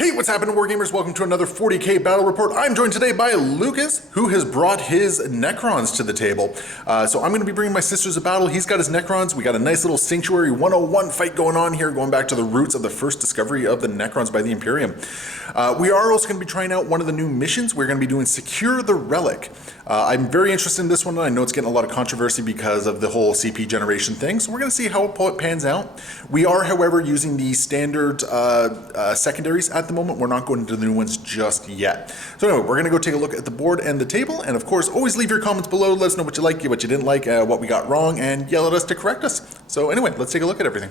Hey, what's happening, Wargamers? Welcome to another 40k battle report. I'm joined today by Lucas, who has brought his Necrons to the table. So I'm going to be bringing my Sisters of Battle. He's got his Necrons. We got a nice little Sanctuary 101 fight going on here, going back to the roots of the first discovery of the Necrons by the Imperium. We are also going to be trying out one of the new missions. We're going to be doing Secure the Relic. I'm very interested in this one, and I know it's getting a lot of controversy because of the whole CP generation thing, so we're going to see how it pans out. We are, however, using the standard secondaries at the moment. We're not going into the new ones just yet. So anyway, we're going to go take a look at the board and the table, and of course, always leave your comments below. Let us know what you like, what you didn't like, what we got wrong, and yell at us to correct us. So anyway, let's take a look at everything.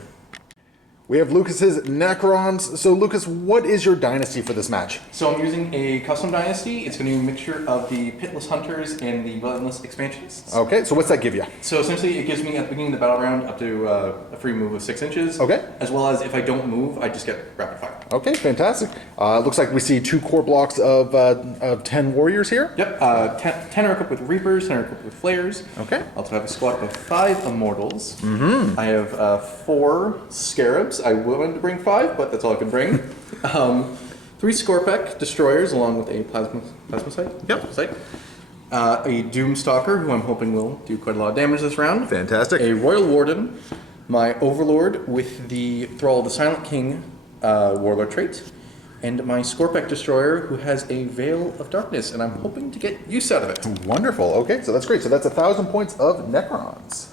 We have Lucas's Necrons. So Lucas, what is your dynasty for this match? So I'm using a custom dynasty. It's going to be a mixture of the Pitless Hunters and the Relentless Expansionists. Okay, so what's that give you? So essentially it gives me at the beginning of the battle round up to a free move of 6 inches. Okay. As well as if I don't move, I just get rapid fire. Okay, fantastic. Looks like we see 2 core blocks of 10 warriors here. Yep, 10 are equipped with Reapers, 10 are equipped with Flayers. Okay. I also have a squad of 5 Immortals. Mm-hmm. I have 4 Scarabs. I wanted to bring 5, but that's all I can bring. 3 Scorpek Destroyers along with a Plasma Sight. Yep. Sight. A Doomstalker, who I'm hoping will do quite a lot of damage this round. Fantastic. A Royal Warden. My Overlord with the Thrall of the Silent King Warlord trait. And my Scorpek Destroyer, who has a Veil of Darkness, and I'm hoping to get use out of it. Wonderful. Okay, so that's great. So that's 1,000 points of Necrons.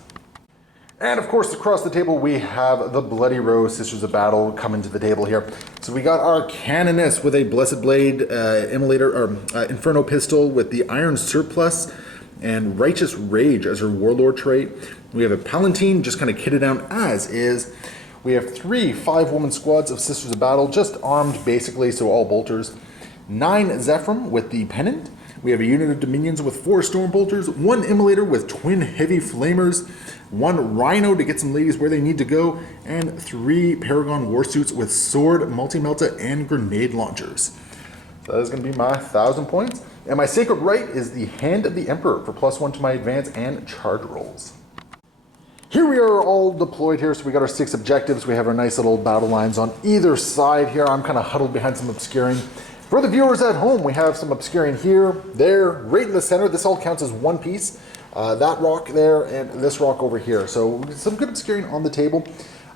And of course, across the table, we have the Bloody Rose Sisters of Battle coming to the table here. So we got our Canoness with a Blessed Blade, Inferno Pistol with the Iron Surplus and Righteous Rage as her Warlord trait. We have a Palatine just kind of kitted out as is. We have 3 5-woman squads of Sisters of Battle, just armed basically, so all bolters. 9 Zephyrim with the Pennant. We have a unit of Dominions with 4 Stormbolters, 1 Immolator with twin Heavy Flamers, 1 Rhino to get some ladies where they need to go, and 3 Paragon Warsuits with Sword, Multi-Melta, and Grenade Launchers. So that is going to be my 1,000 points. And my Sacred Right is the Hand of the Emperor for +1 to my advance and charge rolls. Here we are all deployed here, so we got our 6 objectives. We have our nice little battle lines on either side here. I'm kind of huddled behind some obscuring. For the viewers at home, we have some obscuring here, there, right in the center. This all counts as one piece. That rock there and this rock over here. So some good obscuring on the table.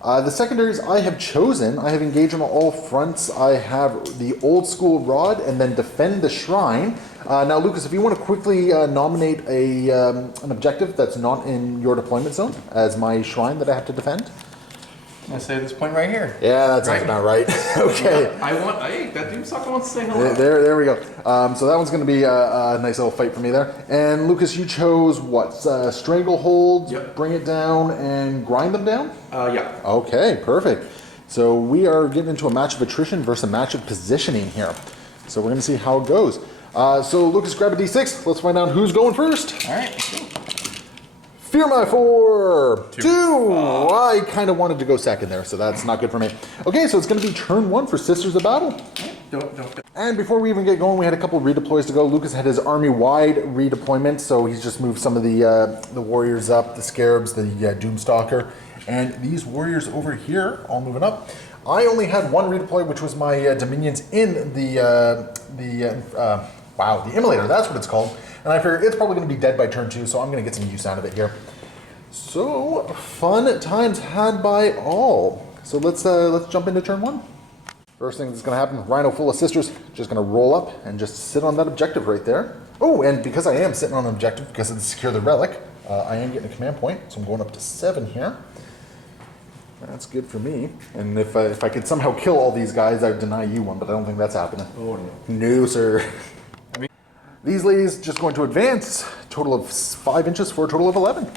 The secondaries I have chosen, I have engaged on all fronts. I have the old school rod and then defend the shrine. Now Lucas, if you want to quickly nominate an objective that's not in your deployment zone as my shrine that I have to defend. I'm going to say this point right here. Yeah, that sounds about right. Okay. Hey, that Doomstalker wants to say hello. There we go. So that one's going to be a nice little fight for me there. And Lucas, you chose what? Stranglehold, yep. Bring it down, and grind them down? Yeah. Okay, perfect. So we are getting into a match of attrition versus a match of positioning here. So we're going to see how it goes. So Lucas, grab a d6. Let's find out who's going first. All right, let's go. Fear my 4. 2. I kind of wanted to go second there, so that's not good for me. Okay, so it's going to be turn 1 for Sisters of Battle. Don't. And before we even get going, we had a couple redeploys to go. Lucas had his army-wide redeployment, so he's just moved some of the warriors up, the Scarabs, the Doomstalker, and these warriors over here all moving up. I only had 1 redeploy, which was my Dominions in the Immolator. That's what it's called. And I figure it's probably going to be dead by turn 2, so I'm going to get some use out of it here. So, fun times had by all. So let's jump into turn 1. First thing that's going to happen, Rhino full of Sisters, just going to roll up and just sit on that objective right there. Oh, and because I am sitting on an objective because of the Secure the Relic, I am getting a command point, so I'm going up to 7 here. That's good for me. And if I could somehow kill all these guys, I'd deny you one, but I don't think that's happening. Oh, no. No, sir. These ladies just going to advance, total of 5 inches for a total of 11.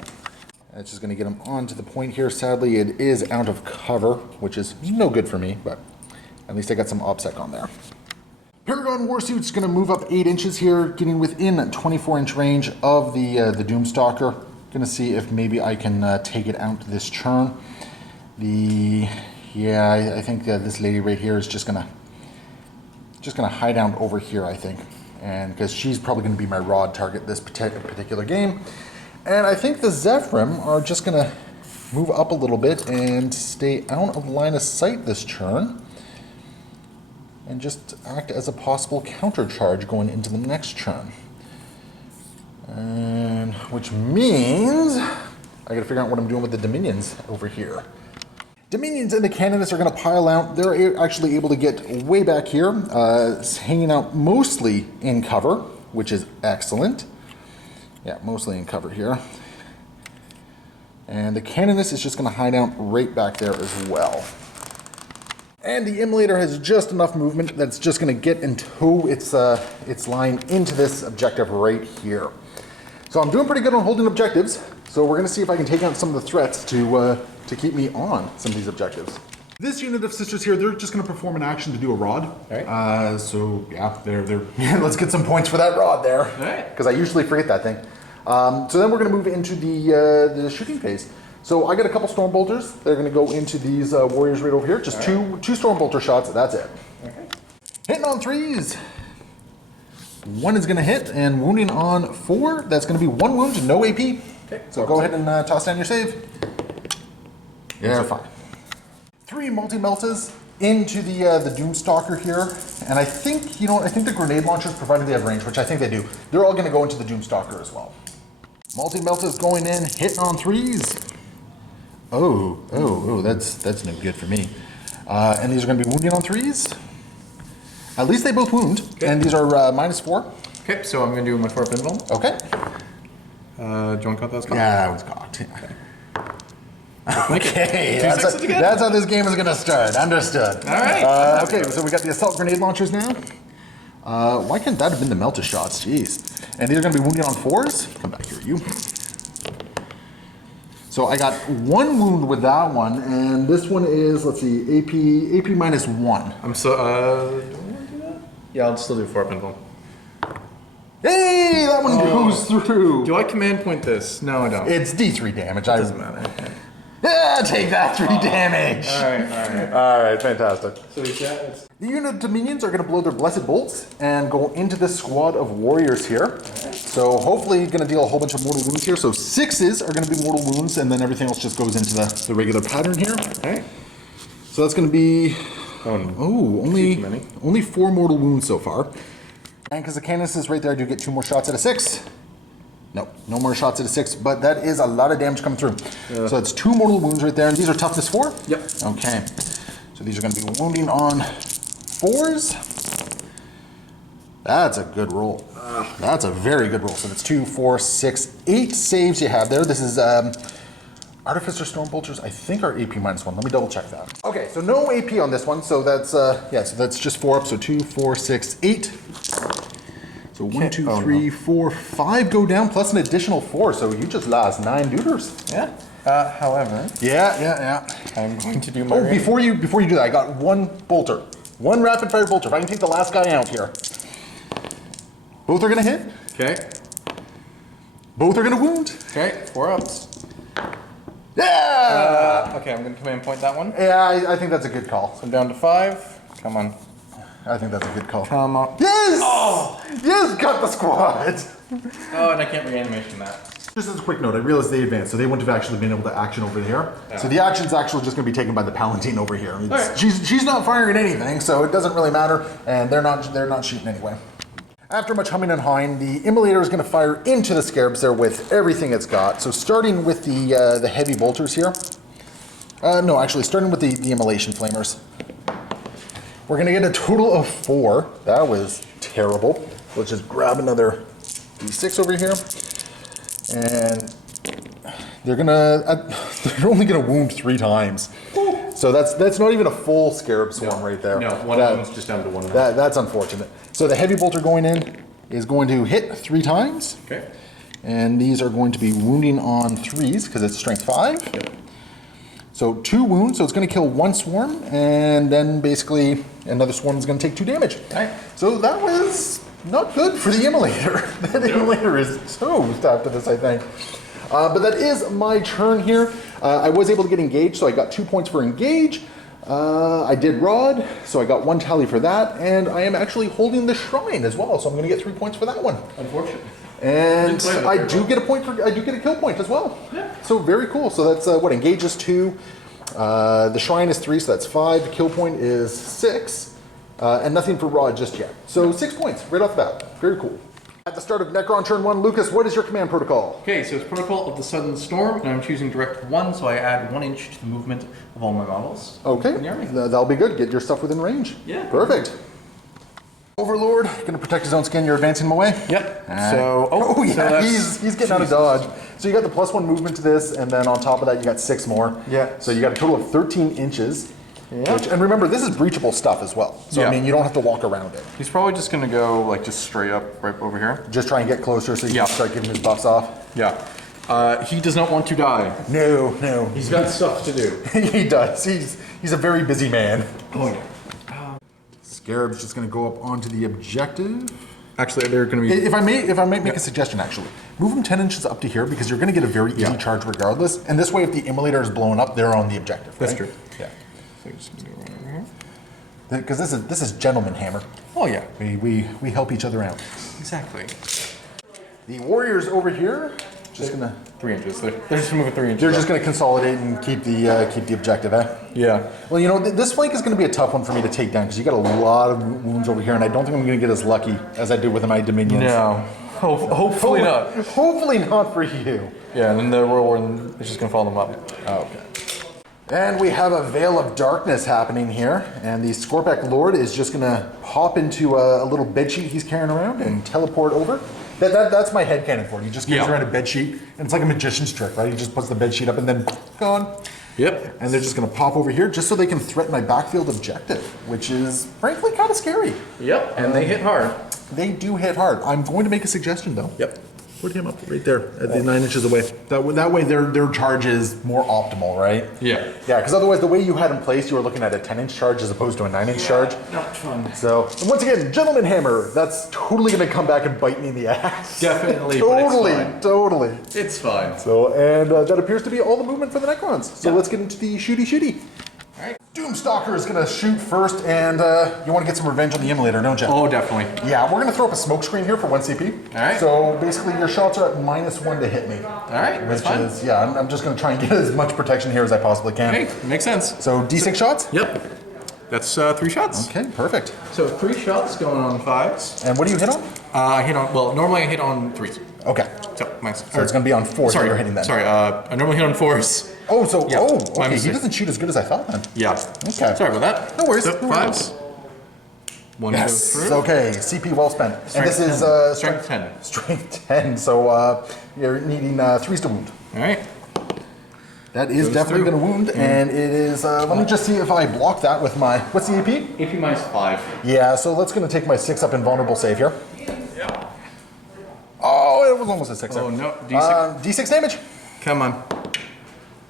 That's just going to get them onto the point here. Sadly, it is out of cover, which is no good for me, but at least I got some OPSEC on there. Paragon Warsuit's going to move up 8 inches here, getting within 24-inch range of the Doomstalker. Going to see if maybe I can take it out this turn. I think this lady right here is just gonna hide down over here, I think. And because she's probably going to be my rod target this particular game. And I think the Zephyrim are just going to move up a little bit and stay out of line of sight this turn. and just act as a possible counter charge going into the next turn. And which means I gotta figure out what I'm doing with the Dominions over here. Dominions and the Canonists are gonna pile out. They're actually able to get way back here, hanging out mostly in cover, which is excellent. Yeah, mostly in cover here. And the Canonist is just gonna hide out right back there as well. And the Immolator has just enough movement that's just going to get and tow its line into this objective right here. So I'm doing pretty good on holding objectives. So we're going to see if I can take out some of the threats to keep me on some of these objectives. This unit of sisters here, they're just going to perform an action to do a rod. All right. So yeah, let's get some points for that rod there. All right. Because I usually forget that thing. So then we're going to move into the shooting phase. So I got a couple Stormbolters. They're going to go into these warriors right over here. Just two Stormbolter shots. That's it. Okay. Hitting on 3s. 1 is going to hit, and wounding on 4. That's going to be 1 wound, no AP. Okay. So go ahead and toss down your save. Yeah, fine. 3 multi-meltas into the Doomstalker here, and I think the grenade launchers, provided they have range, which I think they do, they're all going to go into the Doomstalker as well. Multi-meltas going in, hitting on 3s. Oh, that's no good for me. And these are going to be wounding on 3s. At least they both wound. Okay. And these are -4. Okay, so I'm going to do my 4 pinball. Okay. Do you want to count those? Yeah, that was cocked. Okay. Okay, Two sixes again? that's how this game is going to start. Understood. All right. Okay, so we got the assault grenade launchers now. Why can't that have been the melta shots? Jeez. And these are going to be wounding on 4s. Come back here, you. So I got 1 wound with that one, and this one is, let's see, AP -1. I'm so, do I want to do that? Yeah, I'll still do 4 pinball. Hey, that one goes through. Do I command point this? No, I don't. It's D3 damage. It doesn't matter. Yeah, take that 3 damage. All right. All right, fantastic. So it's The unit of Dominions are going to blow their Blessed Bolts and go into this squad of warriors here. So hopefully going to deal a whole bunch of mortal wounds here. So 6s are going to be mortal wounds, and then everything else just goes into the regular pattern here. all right. So that's going to be, Too many. only 4 mortal wounds so far. And because the Canonist is right there, I do get 2 more shots at a 6. Nope, no more shots at a 6, but that is a lot of damage coming through. So it's 2 mortal wounds right there, and these are toughness 4? Yep. Okay, so these are going to be wounding on 4s. That's a good roll. That's a very good roll. So that's 2, 4, 6, 8 saves you have there. This is Artificer Stormbolters, I think are AP -1. Let me double check that. Okay, so no AP on this one, so that's, so that's just 4 up, so 2, 4, 6, 8. So 1, 2, 3, 4, 5 go down, plus an additional 4, so you just lost 9 dudes. Yeah. However, Yeah. I'm going to do my. Oh, before you do that, I got 1 bolter. 1 rapid fire bolter. If I can take the last guy out here. Both are gonna hit. Okay. Both are gonna wound. Okay. 4 ups. Yeah! Okay, I'm going to command point that one. Yeah, I think that's a good call. So I'm down to 5. Come on. I think that's a good call. Come on. Yes! Oh! Yes, got the squad! Oh, and I can't reanimation that. Just as a quick note, I realized they advanced, so they wouldn't have actually been able to action over there. Yeah. So the action's actually just going to be taken by the Palatine over here. Right. She's not firing anything, so it doesn't really matter, and they're not shooting anyway. After much humming and hawing, the Immolator is going to fire into the Scarabs there with everything it's got. So starting with the heavy bolters here. No, actually, starting with the Immolation Flamers. We're going to get a total of 4. That was terrible. Let's just grab another D6 over here. And they're only gonna wound 3 times. So that's not even a full Scarab Swarm right there. No, one of them's just down to 1. That's unfortunate. So the heavy bolter going in is going to hit 3 times. Okay. And these are going to be wounding on 3s because it's strength 5. Yep. So 2 wounds, so it's going to kill 1 swarm, and then basically another swarm is going to take 2 damage. Right. So that was not good for the Immolator. That Immolator is toast after this, I think. But that is my turn here. I was able to get engaged, so I got 2 points for engage. I did rod, so I got 1 tally for that, and I am actually holding the shrine as well, so I'm going to get 3 points for that one. Unfortunately. And I do get a kill point as well. Yeah. So very cool. So that's what engage is 2. The shrine is 3, so that's 5. The kill point is 6. And nothing for Raw just yet. So 6 points right off the bat. Very cool. At the start of Necron turn 1, Lucas, what is your command protocol? Okay, so it's Protocol of the Sudden Storm, and I'm choosing Direct 1, so I add 1 inch to the movement of all my models. Okay, in the army. that'll be good. Get your stuff within range. Yeah. Perfect. Overlord, going to protect his own skin. You're advancing him away? Yep. Oh yeah, so he's getting out of dodge. So you got the +1 movement to this, and then on top of that, you got 6 more. Yeah. So you got a total of 13 inches. Yeah. And remember, this is breachable stuff as well. So Yeah. I mean, you don't have to walk around it. He's probably just gonna go like just straight up right over here. Just try and get closer so you Yeah. can start giving his buffs off. Yeah. He does not want to die. No. He's got stuff to do. He does. He's a very busy man. Oh yeah. Scarab's just going to go up onto the objective. Actually, they're gonna be. If I may make a suggestion, actually, move them 10 inches up to here because you're going to get a very easy charge regardless. And this way, if the immolator is blowing up, they're on the objective. That's right? true. Yeah. So just gonna go right over here. Because this is gentleman hammer. Oh yeah. We help each other out. Exactly. The warriors over here just going to 3 inches. They're just moving 3 inches. they're just going to consolidate and keep the objective, eh? Yeah. Well, you know, this flank is going to be a tough one for me to take down because you got a lot of wounds over here, and I don't think I'm going to get as lucky as I did with my dominions. No. Hopefully not. Hopefully not for you. Yeah, and then the Whirlwind is just gonna follow them up. Oh, okay. And we have a Veil of Darkness happening here, and the Scorpek Lord is just going to hop into a little bedsheet he's carrying around and teleport over. That's my headcanon for it. He just carries around a bedsheet, and it's like a magician's trick, right? He just puts the bedsheet up and then gone. Yep. And they're just going to pop over here just so they can threaten my backfield objective, which is frankly kind of scary. Yep. And they hit hard. They do hit hard. I'm going to make a suggestion though. Yep. Put him up right there at the 9 inches away. That way their charge is more optimal, right? Yeah. Yeah, because otherwise the way you had him placed, you were looking at a 10-inch charge as opposed to a 9-inch charge. Not fun. So, and once again, Gentleman Hammer, that's totally going to come back and bite me in the ass. Definitely, Totally. It's fine. So, and that appears to be all the movement for the Necrons. So let's get into the shooty. All right. Doomstalker is going to shoot first, and you want to get some revenge on the immolator, don't you? Oh, definitely. Yeah, we're going to throw up a smoke screen here for 1 CP. All right. So basically your shots are at -1 to hit me. All right, that's Which fine. is, yeah, I'm just going to try and get as much protection here as I possibly can. Hey, makes sense. So D6 shots? Yep. That's 3 shots. Okay, perfect. So 3 shots going on 5s. And what do you hit on? I hit on, well, normally I hit on 3s. Okay. So, minus. So it's going to be on 4 that you're hitting then. Sorry, I normally hit on 4s. Oh, so, Yeah, oh, my okay, he mistake. doesn't shoot as good as I thought then. Yeah. Okay. Sorry about that. No worries, So, no worries. 5s. 1 Yes. goes through. Okay, CP well spent. And Strength this is 10. Strength 10. Strength 10. So you're needing 3s to wound. All right. That is Goes definitely through. going to wound, and it is. Let me just see if I block that with my. What's the AP? AP minus 5. Yeah, so that's going to take my 6 up invulnerable save here. Yeah. Oh, it was almost a 6. Oh, no. D6. D6 damage. Come on.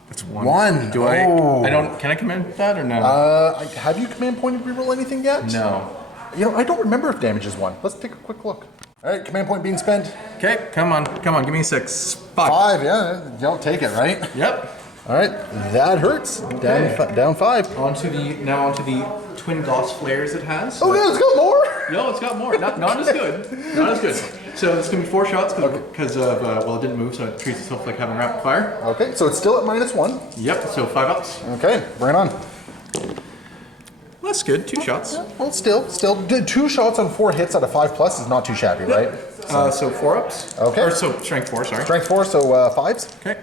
That's 1. 1. Do I? Oh. I don't. Can I command that or no? Have you command pointed reroll anything yet? no. You know, I don't remember if damage is 1. Let's take a quick look. All right, command point being spent. Okay. Come on. Give me a 6. 5. 5, yeah, you'll take it, right? Yep. All right, that hurts. Down 5. Onto the twin Gauss flares it has. Oh no, it's got more. No, it's got more. Not as good. Not as good. So it's gonna be 4 shots because of well, it didn't move, so it treats itself like having rapid fire. Okay, so it's still at -1. Yep. So 5 ups. Okay, bring it on. Well, that's good. 2 shots. Yeah, well, still, 2 shots on 4 hits out of 5+ is not too shabby, right? So 4 ups. Okay. Or so strength 4. Sorry. Strength 4, so 5s. Okay.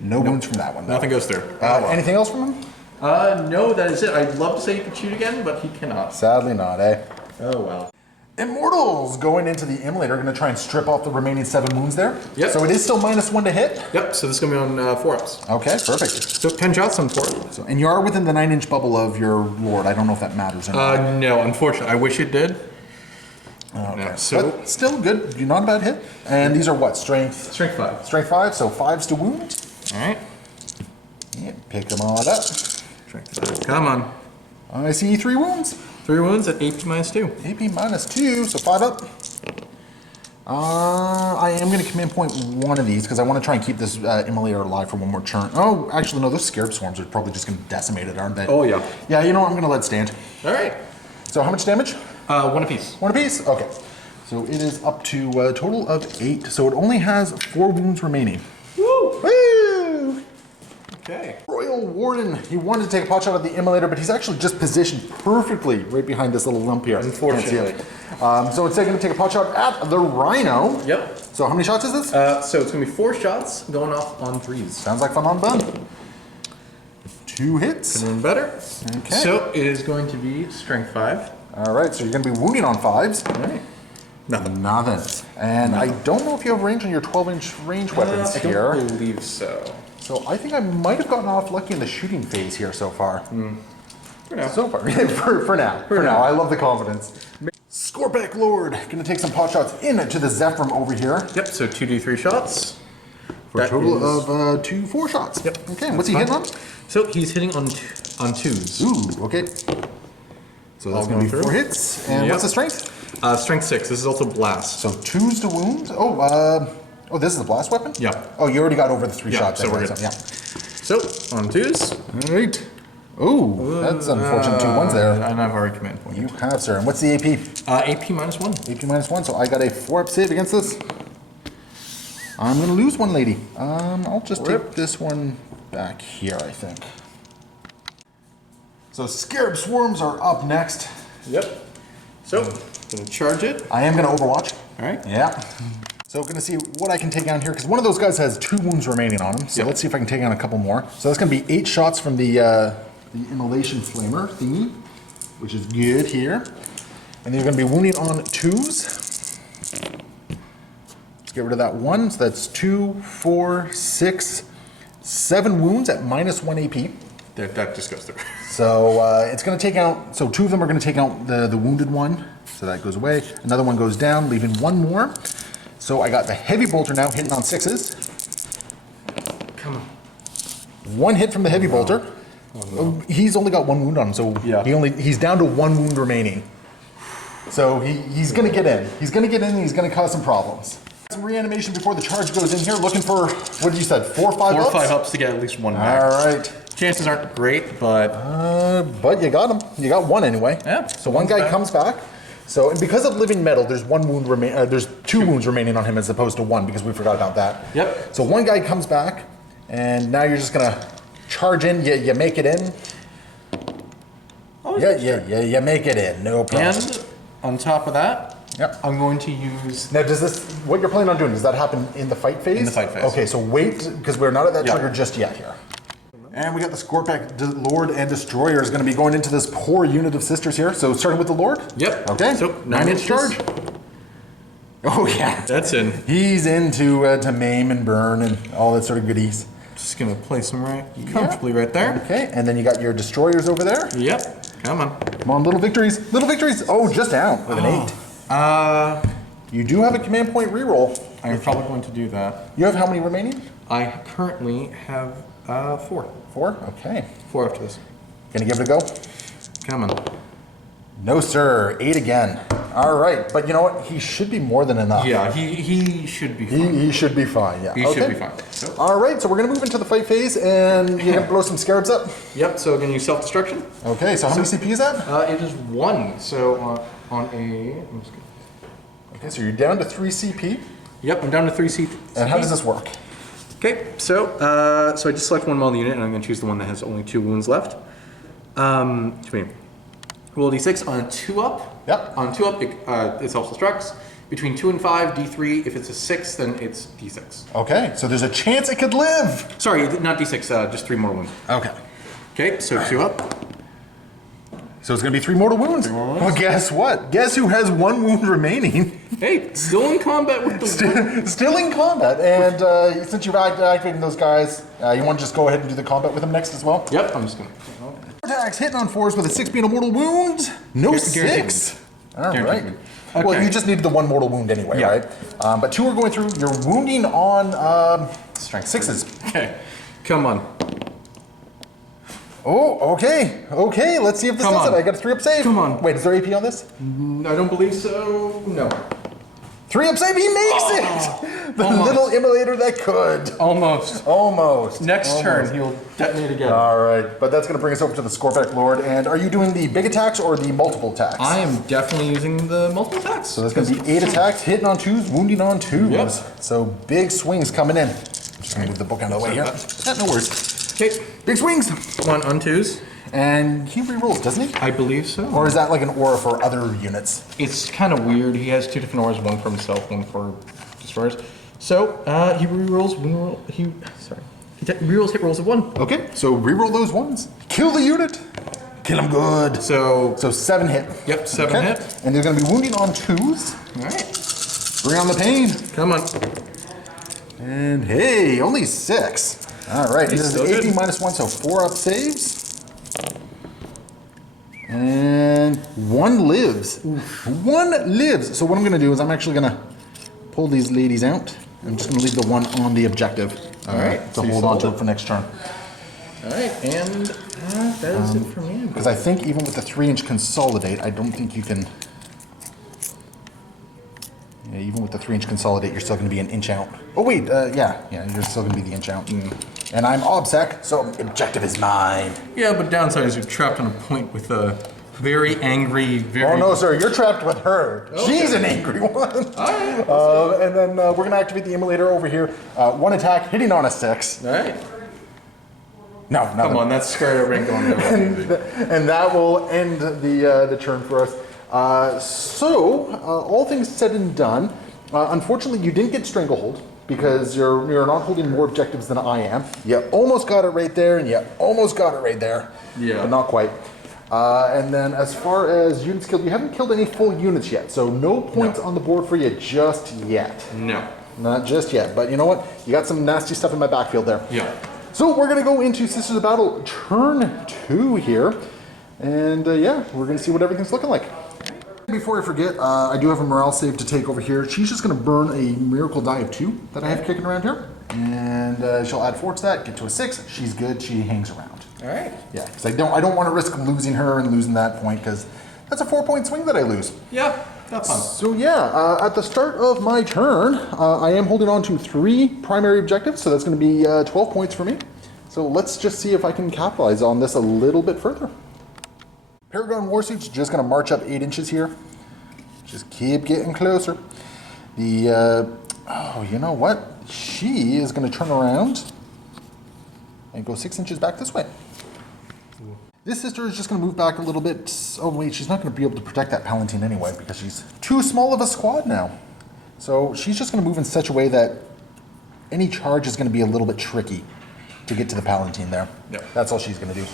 No wounds from that one. Though. Nothing goes through. Anything else from him? No, that is it. I'd love to say he could shoot again, but he cannot. Sadly not, eh? Oh well. Immortals going into the immolator are going to try and strip off the remaining 7 wounds there. Yep. So it is still -1 to hit. Yep. So this is gonna be on 4 ups. Okay, perfect. So 10 shots on 4. So, and you are within the 9-inch bubble of your lord. I don't know if that matters or not. No, unfortunately, I wish it did. Okay. No, so But still good. Not a bad hit. And these are what? Strength? strength 5. Strength 5, so 5s to wound. All right. Yeah, pick them all up. Strength 5. Come on. I see 3 wounds. 3 wounds at AP minus 2. AP -2, so 5 up. I am going to command point 1 of these because I want to try and keep this immolator alive for 1 more turn. Oh, actually, no, those Scarab Swarms are probably just going to decimate it, aren't they? Oh, yeah. Yeah, you know what? I'm going to let it stand. All right. So how much damage? 1 apiece. 1 apiece? Okay. So it is up to a total of 8. So it only has 4 wounds remaining. Woo! Woo! Okay. Royal Warden, he wanted to take a pot shot at the Immolator, but he's actually just positioned perfectly right behind this little lump here. Unfortunately. So instead going to take a pot shot at the Rhino. Yep. So how many shots is this? So it's going to be 4 shots going off on 3s. Sounds like fun on bun. 2 hits. Doing better. Okay. So it is going to be strength 5. All right, so you're going to be wounding on 5s. All right. Nothing. And I don't know if you have range on your 12-inch range weapons here. I don't believe so. So I think I might have gotten off lucky in the shooting phase here so far. For now. So far. for now. For now. I love the confidence. Scorback Lord, going to take some pot shots into the Zephyr over here. Yep, so 2d3 shots. For a total of 2 4 shots. Yep. Okay, and what's he hitting on? So he's hitting on 2s. Ooh, okay. So that's going to be 4 hits. And what's the strength? Strength 6. This is also blast. So 2s to wound. Oh, this is a blast weapon? Yeah. Oh, you already got over the 3 shots. So we're good. Yeah. So on 2s. All right. Oh, that's unfortunate 2 1s there. And I've already command pointed. You have, sir. And what's the AP? AP -1. AP -1. So I got a 4-up save against this. I'm going to lose 1, lady. I'll just take this one back here, I think. So Scarab Swarms are up next. Yep. So, gonna charge it. I am going to Overwatch. All right. Yeah. So going to see what I can take down here, because one of those guys has 2 wounds remaining on him. So let's see if I can take down a couple more. So that's going to be 8 shots from the Immolation Flamer thingy, which is good here. And then you're going to be wounding on 2s. Let's get rid of that 1. So that's 2, 4, 6, 7 wounds at -1 AP. That just goes through. So it's going to take out, so 2 of them are going to take out the wounded one. So that goes away. Another one goes down, leaving 1 more. So I got the Heavy Bolter now hitting on 6s. Come on. 1 hit from the Heavy Bolter. Oh, no. He's only got 1 wound on him, so Yeah. he's down to 1 wound remaining. So he's going to get in. He's going to get in and he's going to cause some problems. Some reanimation before the charge goes in here, looking for, what did you said, 4 or 5 4 ups? or 5 ups to get at least 1 back. All right. Chances aren't great, but... But you got him. You got 1 anyway. Yeah. So 1 guy comes back. So, and because of living metal, there's 1 wound there's 2 wounds remaining on him as opposed to 1 because we forgot about that. Yep. So 1 guy comes back, and now you're just gonna charge in. You make it in. Oh, You make it in. No problem. And on top of that, Yep. I'm going to use... Now, does this, what you're planning on doing, does that happen in the fight phase? In the fight phase. Okay, so wait, because we're not at that Yeah. trigger just yet here. And we got the Scorpack Lord and Destroyer is going to be going into this poor unit of sisters here. So starting with the Lord? Yep. Okay, So 9 inch charge. Oh yeah. That's in. He's into to maim and burn and all that sort of goodies. Just going to place them right comfortably right there. Okay, and then you got your Destroyers over there. Yep. Come on. Come on, little victories. Little victories. Oh, just down with an 8. You do have a command point reroll. I'm probably going to do that. You have how many remaining? I currently have 4. 4? Okay. 4 after this. Gonna give it a go? Come on. No, sir. 8 again. All right, but you know what? He should be more than enough. Yeah, he should be fine. He should be fine, yeah. He should be fine. So. All right, so we're going to move into the fight phase, and you're going to blow some scarabs up? Yep, so again, use self-destruction. Okay, so how many CP is that? It is 1, so on a... I'm just gonna, Okay, so you're down to 3 CP. yep, I'm down to 3 CP. And how does this work? Okay, so I just select 1 model unit, and I'm going to choose the one that has only 2 wounds left. Roll d6 on a 2-up. Yep. On 2-up, it self-destructs. Between 2 and 5, d3. If it's a 6, then it's d6. Okay, so there's a chance it could live. Sorry, not d6, just 3 more wounds. Okay. Okay, so 2 up. So it's going to be 3 mortal wounds. Well, guess what? Guess who has 1 wound remaining? Hey, still in combat with the... Still in combat. And since you've activated those guys, you want to just go ahead and do the combat with them next as well? Yep, I'm just going to... Attacks hitting on 4s with a 6 being a mortal wound. No 6. All right. Okay. Well, you just needed the 1 mortal wound anyway, Yeah. right? But 2 are going through. You're wounding on Strength 6s. Okay, come on. Oh, okay. Okay, let's see if this Come does on. it. I got a 3-up save. Come on. Wait, is there AP on this? I don't believe so. No. 3-up save. He makes it. The Almost. little immolator that could. Almost. Almost. Next Almost. turn, he'll detonate again. All right, but that's going to bring us over to the Scorpack Lord. And are you doing the big attacks or the multiple attacks? I am definitely using the multiple attacks. So that's going to be 8 attacks, hitting on 2s, wounding on 2s. Yep. So big swings coming in. Just going to move the book out of the way here. Yeah, no worries. Okay. Big swings. Come on, on twos. And he rerolls, doesn't he? I believe so. Or is that like an aura for other units? It's kind of weird. He has two different auras, one for himself, one for destroyers. So he rerolls. He rerolls hit rolls of 1. Okay, so reroll those ones. Kill the unit. Kill him good. So 7 hit. Yep, 7 hit. And they're going to be wounding on 2s. All right. Bring on the pain. Come on. And hey, only 6. All right, this is still 18 good. -1, so 4 up saves. And 1 lives. Oof. 1 lives. So what I'm going to do is I'm actually going to pull these ladies out. I'm just going to leave the 1 on the objective. All right. To hold on to it for next turn. All right, and that is it for me. Because I think even with the 3-inch consolidate, I don't think you can... Yeah, even with the 3-inch consolidate, you're still going to be an inch out. Oh wait, yeah, you're still going to be the inch out. And I'm OBSEC, so objective is mine. Yeah, but downside is you're trapped on a point with a very angry, very... Oh no, sir, you're trapped with her. Okay. She's an angry one. All right. And then we're going to activate the emulator over here. 1 attack, hitting on a 6. All right. No, nothing. Come on, that's Scarab ain't going nowhere. And that will end the turn for us. All things said and done, unfortunately you didn't get Stranglehold because you're not holding more objectives than I am. You almost got it right there, and you almost got it right there. Yeah. But not quite. And then as far as units killed, you haven't killed any full units yet, so no points on the board for you just yet. No. Not just yet, but you know what? You got some nasty stuff in my backfield there. Yeah. So we're going to go into Sisters of Battle turn 2 here. And yeah, we're going to see what everything's looking like. Before I forget, I do have a morale save to take over here. She's just going to burn a miracle die of 2 that I have kicking around here. And she'll add 4 to that, get to a 6. She's good, she hangs around. All right. Yeah, because I don't want to risk losing her and losing that point, because that's a 4-point swing that I lose. Yeah, that's fun. So yeah, at the start of my turn, I am holding on to 3 primary objectives, so that's going to be 12 points for me. So let's just see if I can capitalize on this a little bit further. Paragon Warsuit's just going to march up 8 inches here. Just keep getting closer. Oh, you know what? She is going to turn around and go 6 inches back this way. This sister is just going to move back a little bit. Oh wait, she's not going to be able to protect that Palatine anyway because she's too small of a squad now. So she's just going to move in such a way that any charge is going to be a little bit tricky to get to the Palatine there. Yep. That's all she's going to do.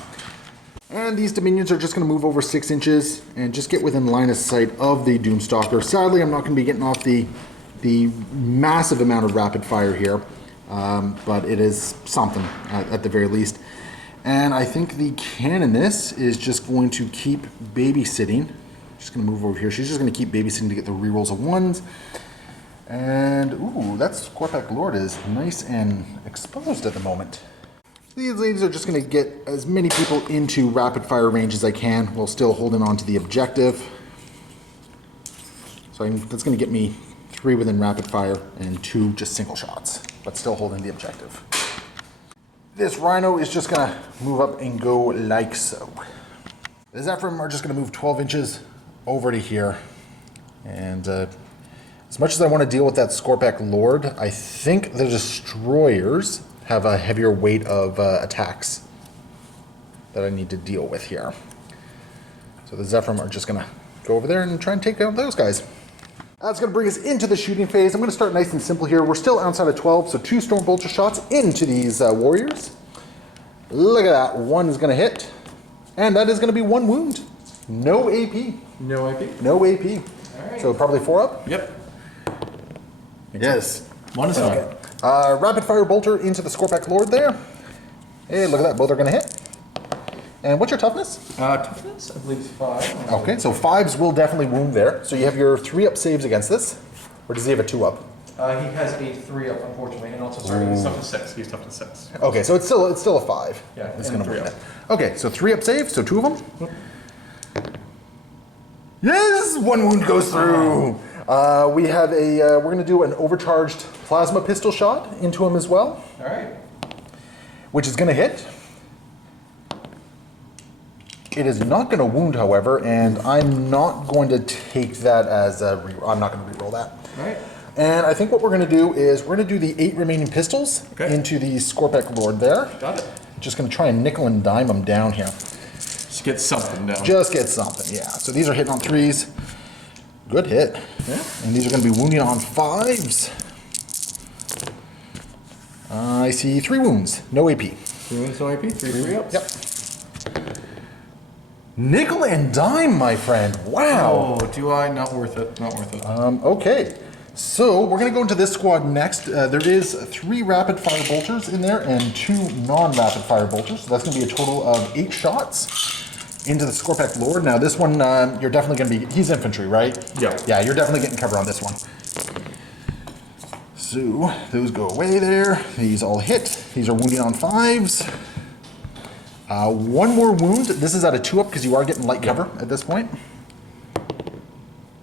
And these Dominions are just going to move over 6 inches and just get within line of sight of the Doomstalker. Sadly, I'm not going to be getting off the massive amount of rapid fire here, but it is something at the very least. And I think the Canoness is just going to keep babysitting. Just going to move over here. She's just going to keep babysitting to get the rerolls of 1s. And, ooh, that Scorpac Lord is nice and exposed at the moment. These ladies are just going to get as many people into rapid fire range as I can while still holding on to the objective. So that's going to get me 3 within rapid fire and 2 just single shots, but still holding the objective. This Rhino is just going to move up and go like so. The Zephyrim are just going to move 12 inches over to here. And as much as I want to deal with that Scorpac Lord, I think the Destroyers have a heavier weight of attacks that I need to deal with here. So the Zephyrim are just going to go over there and try and take out those guys. That's going to bring us into the shooting phase. I'm going to start nice and simple here. We're still outside of 12, so 2 Storm Bolter shots into these warriors. Look at that. 1 is going to hit. And that is going to be 1 wound. No AP. No AP? No AP. All right. So probably 4 up? Yep. Yes. 1 is fine. Okay. Rapid Fire Bolter into the Scorpac Lord there. Hey, look at that. Both are going to hit. And what's your toughness? Toughness, I believe it's 5. Okay, so 5s will definitely wound there. So you have your 3 up saves against this. Or does he have a 2 up? He has a 3 up, unfortunately, and also sorry, he's tough to 6. He's tough to 6. Okay, so it's still a 5. Yeah, it's and going to 3 wound up. it. Okay, so 3 up save, so 2 of them. Yes, 1 wound goes through. We have we're going to do an overcharged plasma pistol shot into him as well. All right. Which is going to hit. It is not going to wound, however, and I'm not going to take that as a I'm not going to reroll that. All right. And I think what we're going to do is we're going to do the 8 remaining pistols into the Scorpac Lord there. Got it. Just going to try and nickel and dime them down here. Just get something down. Just get something, yeah. So these are hitting on 3s. Good hit. Yeah. And these are going to be wounding on 5s. I see 3 wounds, no AP. 3 wounds, no AP, 3 ups. Yep. Nickel and dime, my friend. Wow. Oh, do I? Not worth it. Not worth it. Okay. So we're going to go into this squad next. There is 3 rapid fire bolters in there and 2 non-rapid fire bolters. So that's going to be a total of 8 shots into the Scorpek Lord. Now this one, you're definitely going to be, he's infantry, right? Yeah. Yeah, you're definitely getting cover on this one. So those go away there. These all hit. These are wounding on 5s. 1 more wound. This is at a 2-up because you are getting light cover at this point.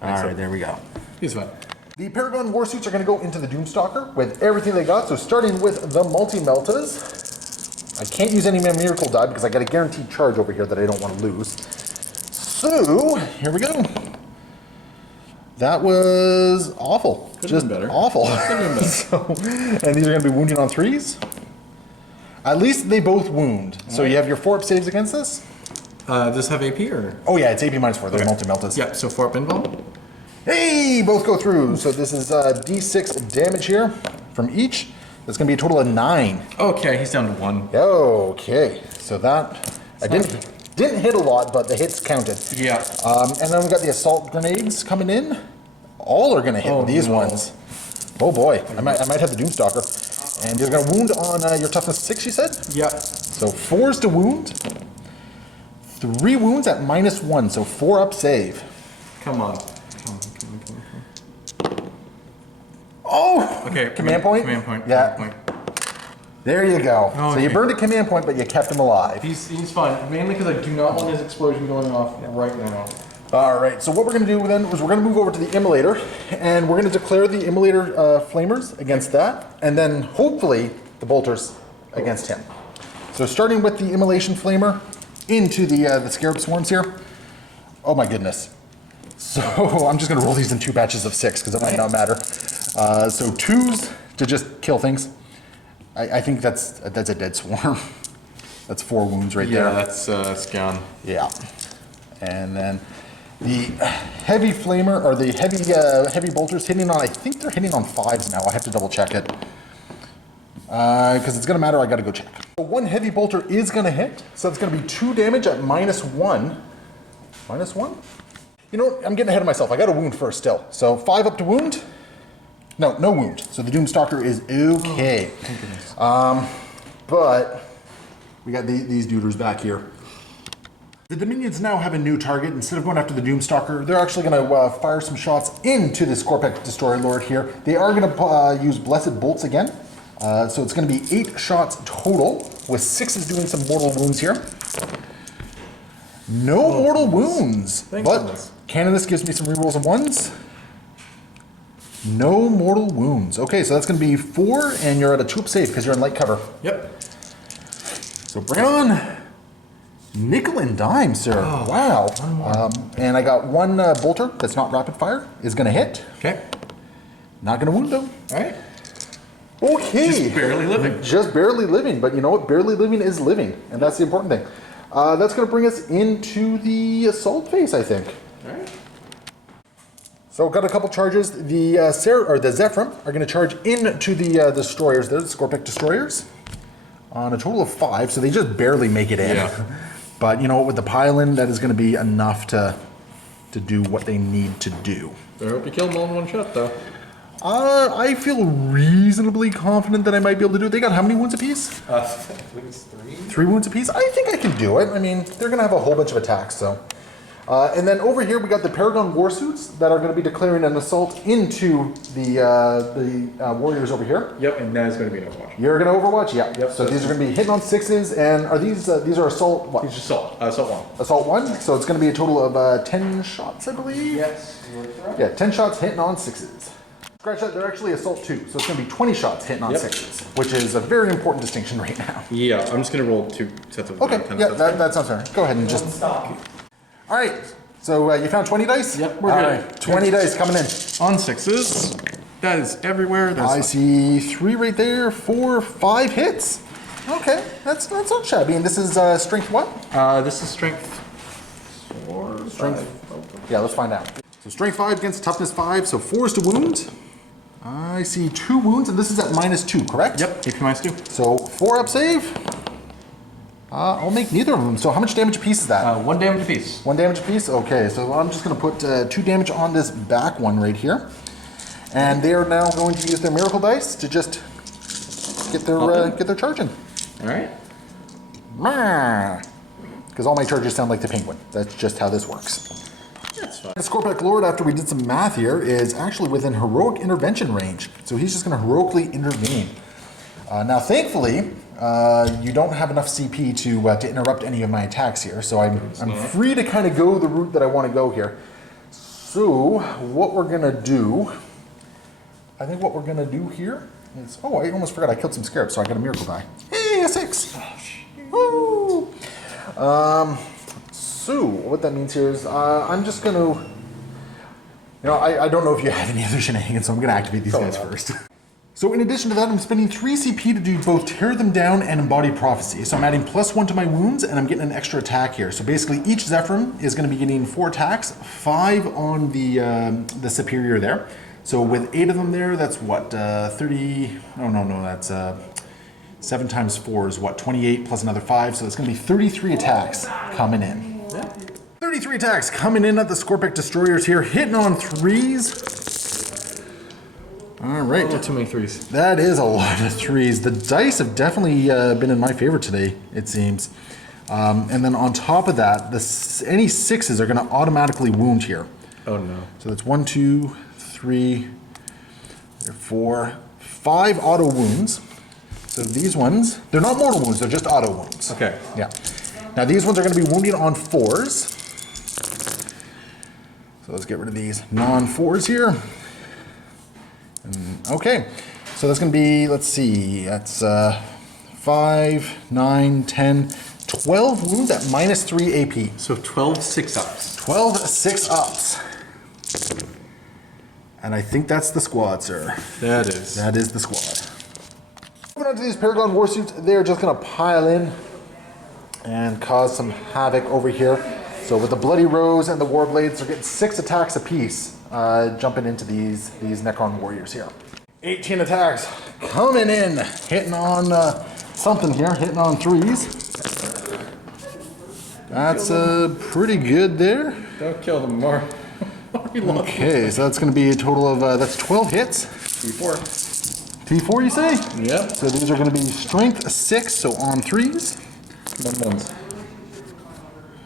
All right, there we go. He's fine. The Paragon Warsuits are going to go into the Doomstalker with everything they got. So starting with the Multi-Meltas. I can't use any Miracle Die because I got a guaranteed charge over here that I don't want to lose. So, here we go. That was awful. Could've Just been better. awful. Could've been better. So, and these are going to be wounding on 3s. At least they both wound. So you have your 4-up saves against this? Does this have AP or? Oh yeah, it's AP -4. They're Okay. Multi-Meltas. Yeah, so 4-up invuln. Hey, both go through. So this is D6 damage here from each. That's going to be a total of 9. Okay, he's down to 1. Okay, so that I didn't hit a lot, but the hits counted. Yeah. And then we got the assault grenades coming in. All are going to hit with these ones. Oh boy, I might have the Doomstalker. And you're going to wound on your toughness 6, you said? Yeah. So 4s to wound. 3 wounds at -1, so 4-up save. Come on. Oh! Okay. Command point? Command point. Yeah. Command point. There you go. Oh, so you okay. burned a command point, but you kept him alive. He's fine. Mainly because I do not want his explosion going off right now. All right, so what we're going to do then is we're going to move over to the Immolator, and we're going to declare the Immolator flamers against that, and then hopefully the bolters against him. So starting with the Immolation Flamer into the Scarab Swarms here. Oh my goodness. So I'm just going to roll these in 2 batches of 6 because it might not matter. So 2s to just kill things. I think that's a dead swarm. That's 4 wounds right there. Yeah, that's gone. Yeah. And then the heavy flamer, or the heavy bolters hitting on, I think they're hitting on 5s now. I have to double check it. Because it's going to matter, I got to go check. So 1 heavy bolter is going to hit, so it's going to be 2 damage at -1. -1? You know what? I'm getting ahead of myself. I got a wound first still. So 5 up to wound. No wound. So the Doomstalker is okay. Oh, thank goodness. But we got these duders back here. The Dominions now have a new target. Instead of going after the Doomstalker, they're actually going to fire some shots into the Scorpek Destroyer Lord here. They are going to use Blessed Bolts again. So it's going to be 8 shots total, with 6s doing some mortal wounds here. No mortal wounds. Thank but goodness. Canonus gives me some rerolls of 1s. No mortal wounds. Okay, so that's going to be 4, and you're at a 2-up save because you're in light cover. Yep. So bring on nickel and dime, sir. Oh, wow. And I got 1 bolter that's not rapid fire is going to hit. Okay. Not going to wound though. All right. Okay. Just barely living. Just barely living, but you know what? Barely living is living, and that's the important thing. That's going to bring us into the assault phase, I think. All right. So got a couple charges. The the Zephyrim are going to charge into the destroyers. They're the Scorpek destroyers on a total of 5, so they just barely make it in. Yeah. But you know what? With the pile-in, that is going to be enough to do what they need to do. I hope you kill them all in 1 shot, though. I feel reasonably confident that I might be able to do it. They got how many wounds apiece? I believe it's 3. 3 wounds apiece? I think I can do it. I mean, they're going to have a whole bunch of attacks, so. And then over here, we got the Paragon Warsuits that are going to be declaring an assault into the warriors over here. Yep, and that is going to be an Overwatch. You're going to Overwatch? Yeah. Yep. So these are going to be hitting on 6s, and are these are assault what? He's just assault. Assault 1. Assault 1, so it's going to be a total of 10 shots, I believe? Yes. You are correct. Yeah, 10 shots hitting on 6s. Scratch that, they're actually assault 2, so it's going to be 20 shots hitting on 6s, which is a very important distinction right now. Yeah, I'm just going to roll 2 sets of Okay, 10 yeah, sets. that sounds fair. Go ahead and just... Stop. All right, so you found 20 dice? Yep, we're All good. right, 20 dice coming in. On 6s. That is everywhere. I see 3 right there, 4, 5 hits. Okay, that's not shabby. And this is strength what? This is strength 4. Strength. Yeah, let's find out. So strength 5 against toughness 5, so 4 is to wound. I see 2 wounds, and this is at -2, correct? Yep, AP -2. So 4 up save. I'll make neither of them. So how much damage apiece is that? 1 damage apiece. 1 damage apiece? Okay, so I'm just going to put 2 damage on this back one right here. And they are now going to use their miracle dice to just get their charge in. All right. Because all my charges sound like the penguin. That's just how this works. That's fine. The Scorpic Lord, after we did some math here, is actually within heroic intervention range. So he's just going to heroically intervene. Now, thankfully, you don't have enough CP to interrupt any of my attacks here. So I'm free to kind of go the route that I want to go here. So what we're going to do, I think what we're going to do here is, oh, I almost forgot I killed some scarabs, so I got a miracle die. Hey, a 6. Woo! So what that means here is I'm just going to, I don't know if you have any other shenanigans, so I'm going to activate these guys first. So in addition to that, I'm spending 3 CP to do both Tear Them Down and Embody Prophecy. So I'm adding +1 to my wounds, and I'm getting an extra attack here. So basically, each Zephyrim is going to be getting 4 attacks, 5 on the Superior there. So with 8 of them there, that's what, 30, oh no, that's 7 times 4 is what, 28 plus another 5. So it's going to be 33 attacks coming in. 33 attacks coming in at the Scorpic Destroyers here, hitting on 3s. All right. Too many 3s. That is a lot of 3s. The dice have definitely been in my favor today, it seems. And then on top of that, any 6s are going to automatically wound here. Oh no. So that's 1, 2, 3, 4, 5 auto wounds. So these ones, they're not mortal wounds, they're just auto wounds. Okay. Yeah. Now these ones are going to be wounding on 4s. So let's get rid of these non-4s here. Okay, so that's going to be, let's see, that's 5, 9, 10, 12 wounds at -3 AP. So 12 6-ups. 12 6-ups. And I think that's the squad, sir. That is. That is the squad. Moving on to these Paragon Warsuits, they're just going to pile in and cause some havoc over here. So with the Bloody Rose and the Warblades, they're getting 6 attacks apiece, jumping into these Necron warriors here. 18 attacks coming in, hitting on something here, hitting on 3s. That's pretty good there. Don't kill them more. Okay, so that's going to be a total of, that's 12 hits. T4. T4, you say? Yep. So these are going to be strength 6, so on 3s. Ones.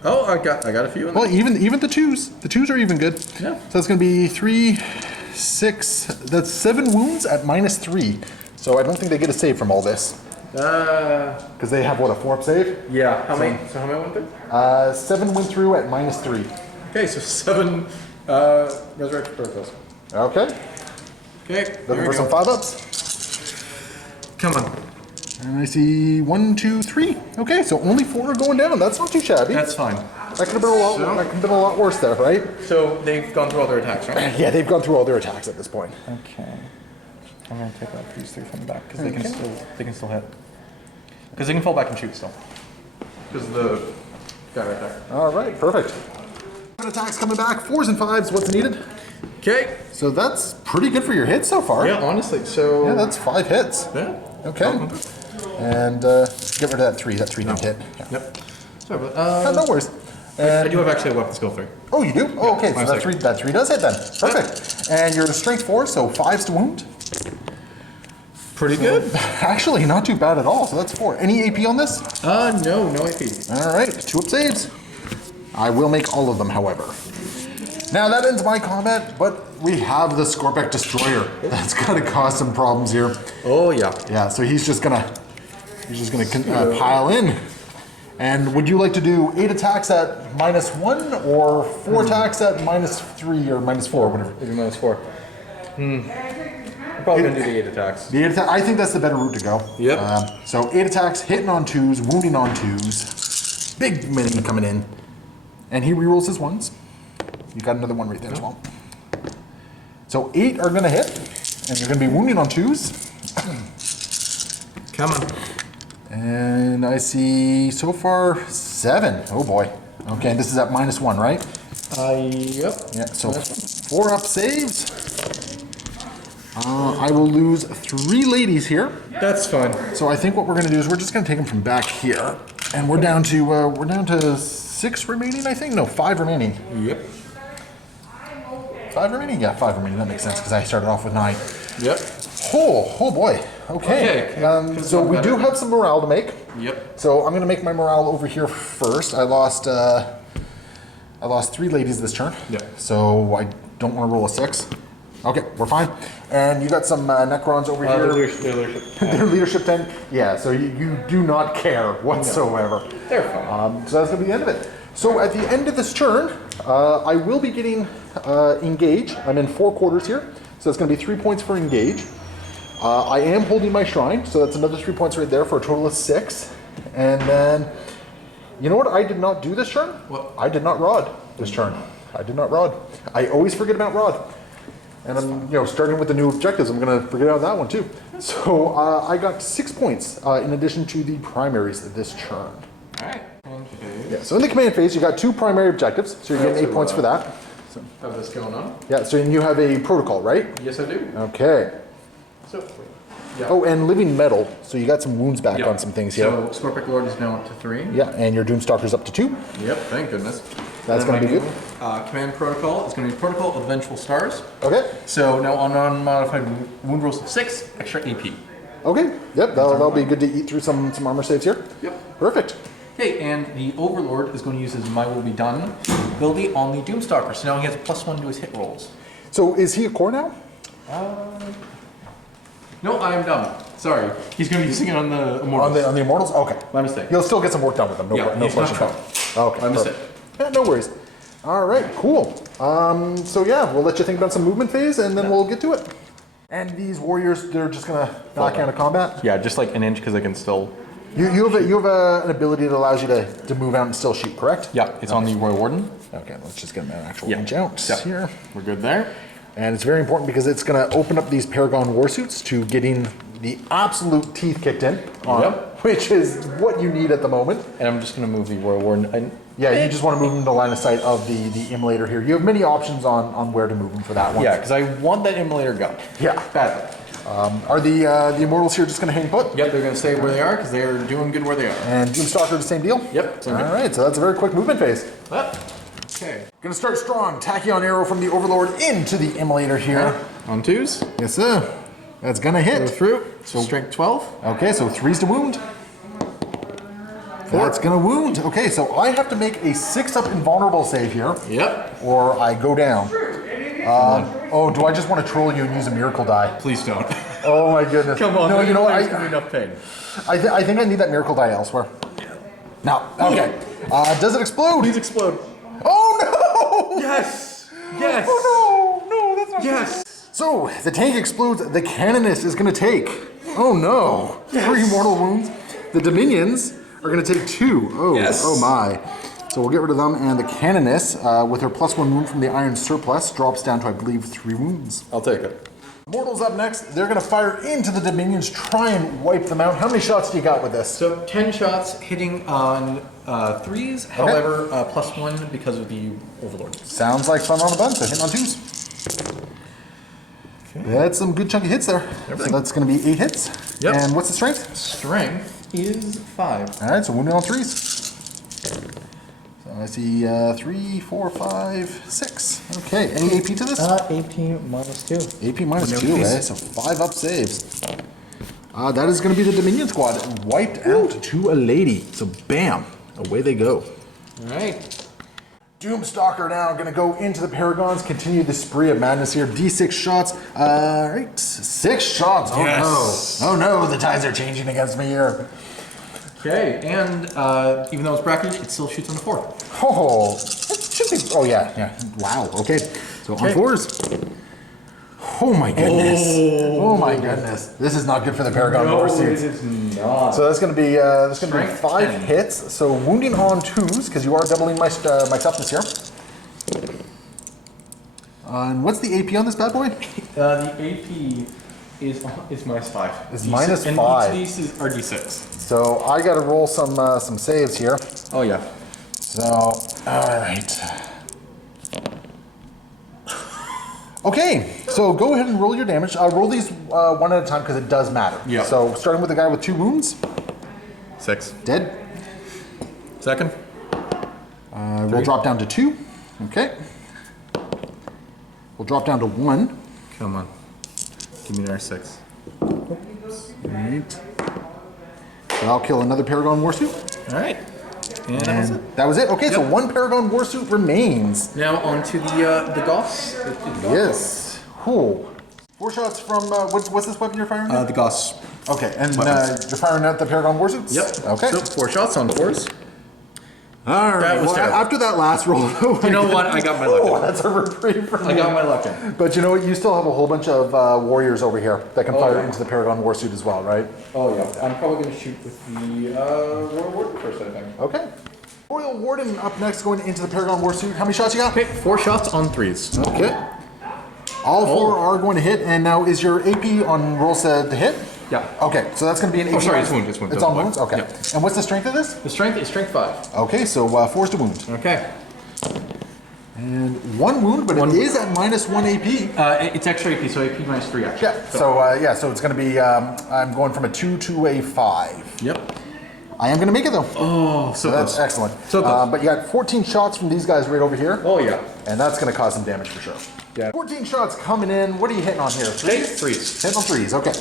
Oh, I got a few in there. Well, even the 2s. The 2s are even good. Yeah. So that's going to be 3, 6, that's 7 wounds at -3. So I don't think they get a save from all this. Because they have, what, a 4-up save? Yeah. How many went through? 7 went through at -3. Okay, so 7 resurrection protocols. Okay. Okay. Looking for some 5-ups? Come on. And I see 1, 2, 3. Okay, so only 4 are going down. That's not too shabby. That's fine. That could have been a lot. That could have been a lot worse there, right? So they've gone through all their attacks, right? Yeah, they've gone through all their attacks at this point. Okay. I'm gonna take out these 3 from the back because they can still hit. Because they can fall back and shoot still. Because the guy right there. All right, perfect. Attacks coming back. 4s and 5s. What's needed? Okay. So that's pretty good for your hits so far. Yeah, honestly. So Yeah, that's 5 hits. yeah. Okay. And get rid of that 3. That 3 didn't hit. Yeah. Yep. Sorry, but No worries. I do have actually a weapon skill 3. Oh, you do? Oh, okay. So One that second. 3 does hit then. Perfect. And your strength 4, so 5s to wound. Pretty good. Actually, not too bad at all. So that's 4. Any AP on this? No AP. All right, 2-up saves. I will make all of them, however. Now that ends my combat, but we have the Scorpic Destroyer. That's gonna cause some problems here. Oh yeah. Yeah, so he's just gonna pile in. And would you like to do 8 attacks at -1 or 4 attacks at -3 or -4, whatever? Maybe -4. I'm probably gonna do the 8 attacks. The 8 I think that's the better route to go. Yep. So 8 attacks, hitting on 2s, wounding on 2s. Big mini coming in. And he rerolls his 1s. You got another 1 right there as well. So 8 are gonna hit, and you're gonna be wounding on 2s. Come on. And I see so far 7. Oh boy. Okay, this is at -1, right? Yep. Yeah, so 4 up saves. I will lose 3 ladies here. That's fine. So I think what we're going to do is we're just going to take them from back here, and we're down to 6 remaining. I think 5 remaining. Yep. 5 remaining. Yeah, 5 remaining. That makes sense because I started off with 9. Yep. Oh boy. Okay. So we do have some morale to make. Yep. So I'm going to make my morale over here first. I lost 3 ladies this turn. Yep. So I don't want to roll a 6. Okay, we're fine. And you got some Necrons over here. Their leadership 10. Yeah, so you do not care whatsoever. No. They're fine. So that's going to be the end of it. So at the end of this turn, I will be getting engage. I'm in 4 quarters here. So that's going to be 3 points for engage. I am holding my shrine, so that's another 3 points right there for a total of 6. And then, you know what I did not do this turn? What? I did not rod this turn. I did not rod. I always forget about rod. And I'm, starting with the new objectives, I'm going to forget about that one too. So I got 6 points in addition to the primaries this turn. Alright. Okay. Yeah, so in the command phase, you got 2 primary objectives, so you're getting 8 points for that. So, How's this going on? yeah, so you have a protocol, right? Yes, I do. Okay. So, yeah. Oh, and living metal, so you got some wounds back Yep. on some things here. So, Scorpic Lord is now up to 3. Yeah, and your Doomstalker's up to 2. Yep, thank goodness. That's And then gonna be my good. new, command protocol is going to be Protocol of Vengeful Stars. Okay. So now on unmodified wound rolls of 6, extra AP. Okay. Yep, that'll be good to eat through some armor saves here. Yep. Perfect. Okay, and the Overlord is going to use his My Will Be Done ability on the Doomstalker. So now he has a +1 to his hit rolls. So is he a core now? No, I am dumb. Sorry. He's going to be using it on the Immortals. On the Immortals? Okay. My mistake. You'll still get some work done with them. No, Yeah, no he's not question. trouble. Okay. My mistake. perfect. Yeah, no worries. All right, cool. So yeah, we'll let you think about some movement phase, and then we'll get to it. And these warriors, they're just gonna knock out of combat. Yeah, just like an inch because I can still... You have an ability that allows you to move out and still shoot, correct? Yeah, it's on the Royal Warden. Okay, let's just get an actual Yeah. inch out Yeah. here. We're good there. And it's very important because it's going to open up these Paragon warsuits to getting the absolute teeth kicked in on them, which is what you need at the moment. And I'm just going to move the Royal Warden. Yeah, you just want to move them to line of sight of the immolator here. You have many options on where to move them for that one. Yeah, because I want that Immolator gun. Yeah. Badly. Are the Immortals here just going to hang put? Yep, they're going to stay where they are because they're doing good where they are. And Doomstalker, the same deal? Yep. All right, so that's a very quick movement phase. Okay. Going to start strong. Tachyon arrow from the Overlord into the immolator here. On 2s. Yes, sir. That's going to Go hit. through. So strength 12. Okay, so 3's to wound. That's gonna wound. Okay, so I have to make a 6-up invulnerable save here, Yep. or I go down. Oh, do I just want to troll you and use a miracle die? Please don't. Oh my goodness. Come on. No, you know what? There's gonna be enough pain. I think I need that miracle die elsewhere. No. Okay. Does it explode? Please explode. Oh no! Yes. Yes. Oh no! No, that's not. Yes. So the tank explodes. The Canonist is gonna take. Oh no! 3 mortal wounds. The Dominions are going to take 2. Oh, Yes. Oh my. So we'll get rid of them, and the Canoness, with her +1 wound from the Iron Surplus, drops down to, I believe, 3 wounds. I'll take it. Mortals up next. They're going to fire into the Dominions, try and wipe them out. How many shots do you got with this? So 10 shots hitting on 3s, however, +1 because of the Overlord. Sounds like fun on the bun, so hitting on 2s. Okay. That's some good chunky hits there. So that's going to be 8 hits. Yep. And what's the strength? Strength is 5. All right, so wounding on 3s. So I see 3, 4, 5, 6. Okay, any AP to this? AP minus 2. AP minus 2, eh? So 5 up saves. That is going to be the Dominion squad. Wiped out to a lady. So bam, away they go. All right. Doomstalker now going to go into the Paragons, continue the spree of madness here. D6 shots. All right, 6 shots. Oh Yes. no. Oh no, the tides are changing against me here. Okay, and even though it's bracketed, it still shoots on the 4. Oh, it should be. Oh yeah. Wow. Okay. So on 4s. Oh my goodness. Oh my goodness. This is not good for the Paragon warsuits. is not. So that's going to be Strength 5 10. hits. So wounding on 2s because you are doubling my toughness here. And what's the AP on this bad boy? The AP is -5. Is D6 -5. And each of these are D6. So I got to roll some saves here. Oh yeah. So, all right. Okay, so go ahead and roll your damage. I'll roll these one at a time because it does matter. Yeah. So starting with the guy with 2 wounds. 6. Dead. Second. We'll drop down to 2. Okay. We'll drop down to 1. Come on. Give me another 6. Right. So I'll kill another Paragon Warsuit. All right. And that was it. That was it. Okay, so Yep. 1 Paragon Warsuit remains. Now on to the Goths. Yes. Cool. 4 shots from what's this weapon you're firing? at? The Goths. Okay, and weapons. you're firing at the Paragon Warsuits? Yep. Okay. So 4 shots on 4s. All right. That was Well, terrible. after that last roll, You know what? I got my luck oh, in. that's a reprieve for me. I got my luck in. But you know what? You still have a whole bunch of warriors over here that can fire yeah. into the Paragon Warsuit as well, right? Oh yeah. I'm probably going to shoot with the Royal Warden first, I think. Okay. Royal Warden up next, going into the Paragon Warsuit. How many shots you got? Okay, 4 shots on 3s. Okay. All 4 are going to hit, and now is your AP on roll set to hit? Yeah. Okay, so that's going to be an AP. Oh, sorry, it's wound, it's wound. It's Double on wounds? black. Okay. Yeah. And what's the strength of this? The strength is strength 5. Okay, so 4 is to wound. Okay. And 1 wound, but it is at -1 AP. It's extra AP, so AP -3 actually. Yeah, so it's going to be, I'm going from a 2 to a 5. Yep. I am going to make it though. Oh, So that's excellent. So close. But you got 14 shots from these guys right over here. Oh yeah. And that's going to cause some damage for sure. Yeah. 14 shots coming in. What are you hitting on here? Okay, 3s? 3s. Hitting on 3s, okay.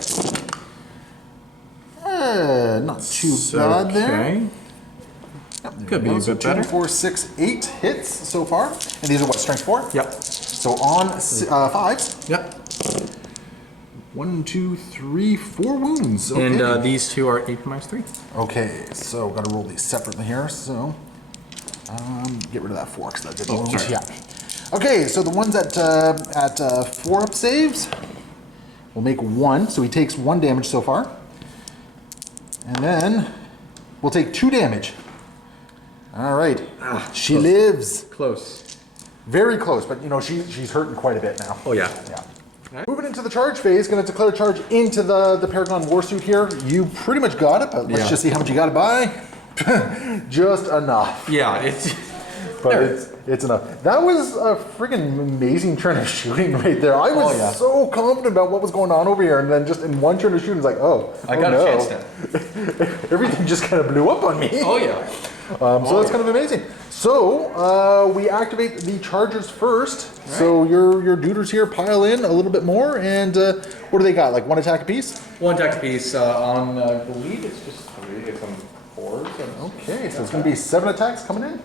Not too bad there. Okay. Yep, Could be a so bit 2, better. 4, 6, 8 hits so far. And these are what, strength 4? Yep. So on 5s. Yep. 1, 2, 3, 4 wounds. Okay. And these 2 are AP -3. Okay, so got to roll these separately here. So get rid of that 4 because that did Oh, wounds. sorry. Yeah. Okay, so the ones at 4 up saves will make 1. So he takes 1 damage so far, and then we'll take 2 damage. All right, she close. lives. Close. Very close, but you know she's hurting quite a bit now. Oh yeah. Yeah. Moving into the charge phase, going to declare charge into the Paragon Warsuit here. You pretty much got it, but let's Yeah. just see how much you got to buy. Just enough. Yeah, it's But it's enough. That was a friggin' amazing turn of shooting right there. I was Oh, yeah. so confident about what was going on over here, and then just in one turn of shooting, it's like, I got no. a chance now. Everything just kind of blew up on me. Oh yeah. So that's kind of amazing. So we activate the chargers first. Right. So your duders here pile in a little bit more, and what do they got? Like 1 attack apiece? 1 attack piece on I believe it's just 3. It's on 4s. Okay, so it's going to be 7 attacks coming in.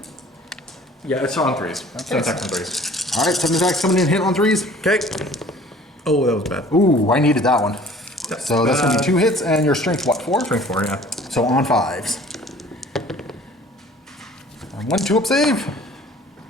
Yeah, it's on 3s. Okay. 7 attacks on 3s. All right, 7 attacks coming in, hit on 3s. Okay. Oh, that was bad. Ooh, I needed that one. So that's going to be 2 hits, and your strength what, 4? Strength 4, yeah. So on 5s. And 1 2-up save,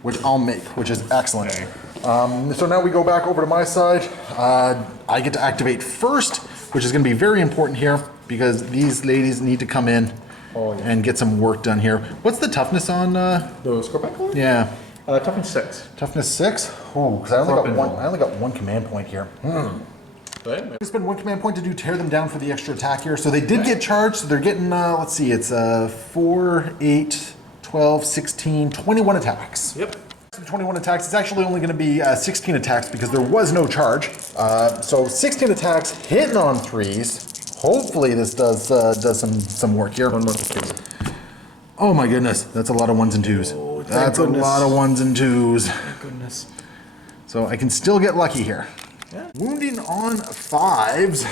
which I'll make, which is excellent. Okay. So now we go back over to my side. I get to activate first, which is going to be very important here because these ladies need to come in and get some work done here. What's the toughness on? The Scorpion? Yeah, Toughness 6. toughness 6. Ooh, because I only got Scorpion one. roll. I only got 1 command point here. Right? I spend 1 command point to do tear them down for the extra attack here. So they did get charged. So they're getting. Let's see, it's 4, 8, 12, 16, 21 attacks. Yep. 21 attacks. It's actually only going to be 16 attacks because there was no charge. So 16 attacks, hitting on 3s. Hopefully this does some work here. 1 more please. Oh my goodness, that's a lot of 1s and 2s. Oh, thank That's goodness. a lot of 1s and 2s. Goodness. So I can still get lucky here. Yeah. Wounding on 5s.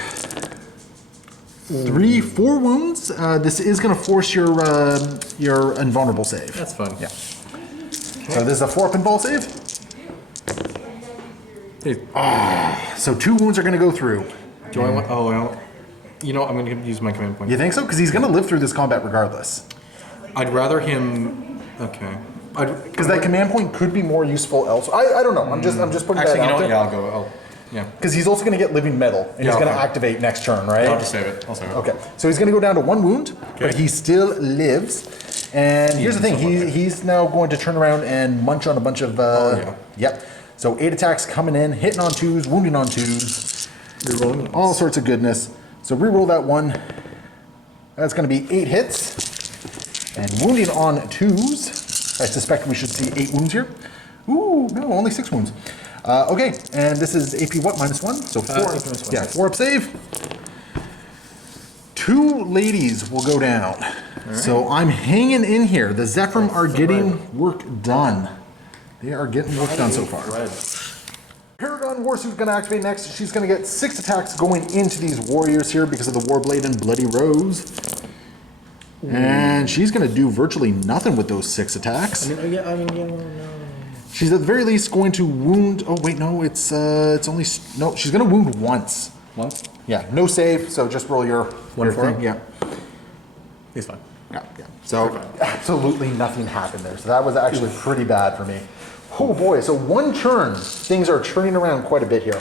3, 4 wounds. This is going to force your invulnerable save. That's fun. Yeah. So this is a 4-up invul save. Hey, So 2 wounds are going to go through. do I want? Oh, well. You know, I'm going to use my command point. You think so? Because he's going to live through this combat regardless. I'd rather him. Okay. Because that command point could be more useful elsewhere. I don't know. I'm just putting Actually, that you know out what? there. Yeah, I'll go. Yeah. Because he's also going to get living metal, and Yeah, he's going to okay. activate next turn, right? I'll just save it. I'll save it. Okay. So he's going to go down to 1 wound, but Okay. he still lives. And here's the thing: he's now going to turn around and munch on a bunch of. Yeah. Yep. So 8 attacks coming in, hitting on 2s, wounding on 2s. Rerolling. all sorts of goodness. So reroll that one. That's going to be 8 hits. And wounding on 2s. I suspect we should see 8 wounds here. Ooh, no, only 6 wounds. Okay, and this is AP what, -1? So 4. Yeah, 4 up save. 2 ladies will go down. Right. So I'm hanging in here. The Zephyr are getting work done. They are getting work done so far. Paragon Warsuit's going to activate next. She's going to get 6 attacks going into these warriors here because of the Warblade and Bloody Rose. And she's going to do virtually nothing with those 6 attacks. No. She's at the very least going to wound. Oh wait, no, it's only no. She's going to wound once. Once? Yeah, no save. So just roll your thing. Yeah. He's fine. Yeah. So absolutely nothing happened there. So that was actually pretty bad for me. Oh boy. So one turn, things are turning around quite a bit here.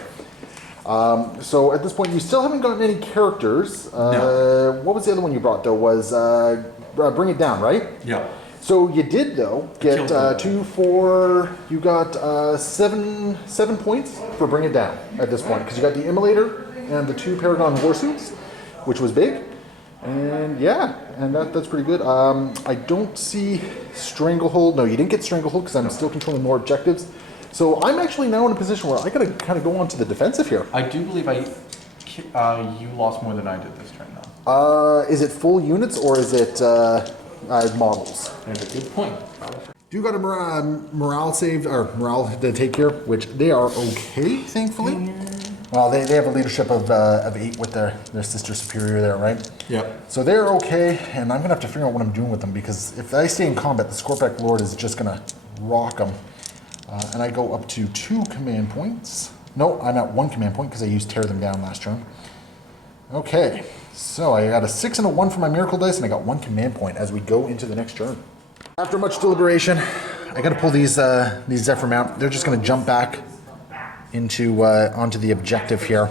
So at this point, you still haven't gotten any characters. No. What was the other one you brought though? Was Bring It Down, right? Yeah. So you did though get 2, 4. You got 7 points for Bring It Down at this point because you got the Immolator and the 2 Paragon Warsuits, which was big. And yeah, and that's pretty good. I don't see Stranglehold. No, you didn't get Stranglehold because I'm still controlling more objectives. So I'm actually now in a position where I gotta kind of go on to the defensive here. I do believe you lost more than I did this turn though. Is it full units or is it models? That's a good point. Do got a morale saved or morale to take here, which they are okay, thankfully. Well, they have a leadership of 8 with their sister superior there, right? Yeah. So they're okay, and I'm gonna have to figure out what I'm doing with them because if I stay in combat, the Scorpic Lord is just gonna rock them. And I go up to 2 command points. No, I'm at 1 command point because I used Tear Them Down last turn. Okay, so I got a 6 and a 1 for my Miracle Dice, and I got 1 command point as we go into the next turn. After much deliberation, I gotta pull these Zephyr out. They're just gonna jump back into onto the objective here.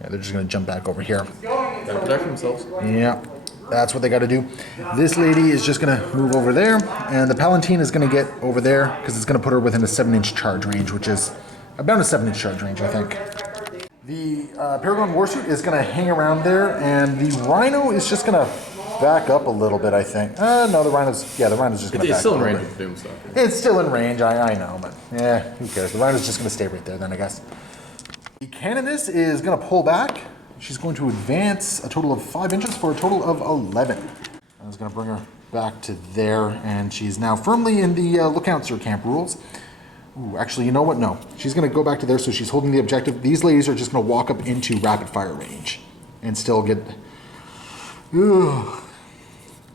Yeah, they're just gonna jump back over here. Gotta protect themselves. Yeah, that's what they gotta do. This lady is just gonna move over there, and the Palatine is gonna get over there because it's gonna put her within a 7-inch charge range, which is about a 7-inch charge range, I think. The Paragon Warsuit is gonna hang around there, and the Rhino is just gonna back up a little bit, I think. No, the Rhino's just gonna back up. It's still in a range little of bit. Doomstalker. It's still in range, I know, but who cares? The Rhino's just gonna stay right there then, I guess. The Canoness is gonna pull back. She's going to advance a total of 5 inches for a total of 11. I was gonna bring her back to there, and she's now firmly in the Lookout Sir Camp rules. Ooh, actually, you know what? No. She's gonna go back to there, so she's holding the objective. These ladies are just gonna walk up into rapid fire range and still get... Ooh.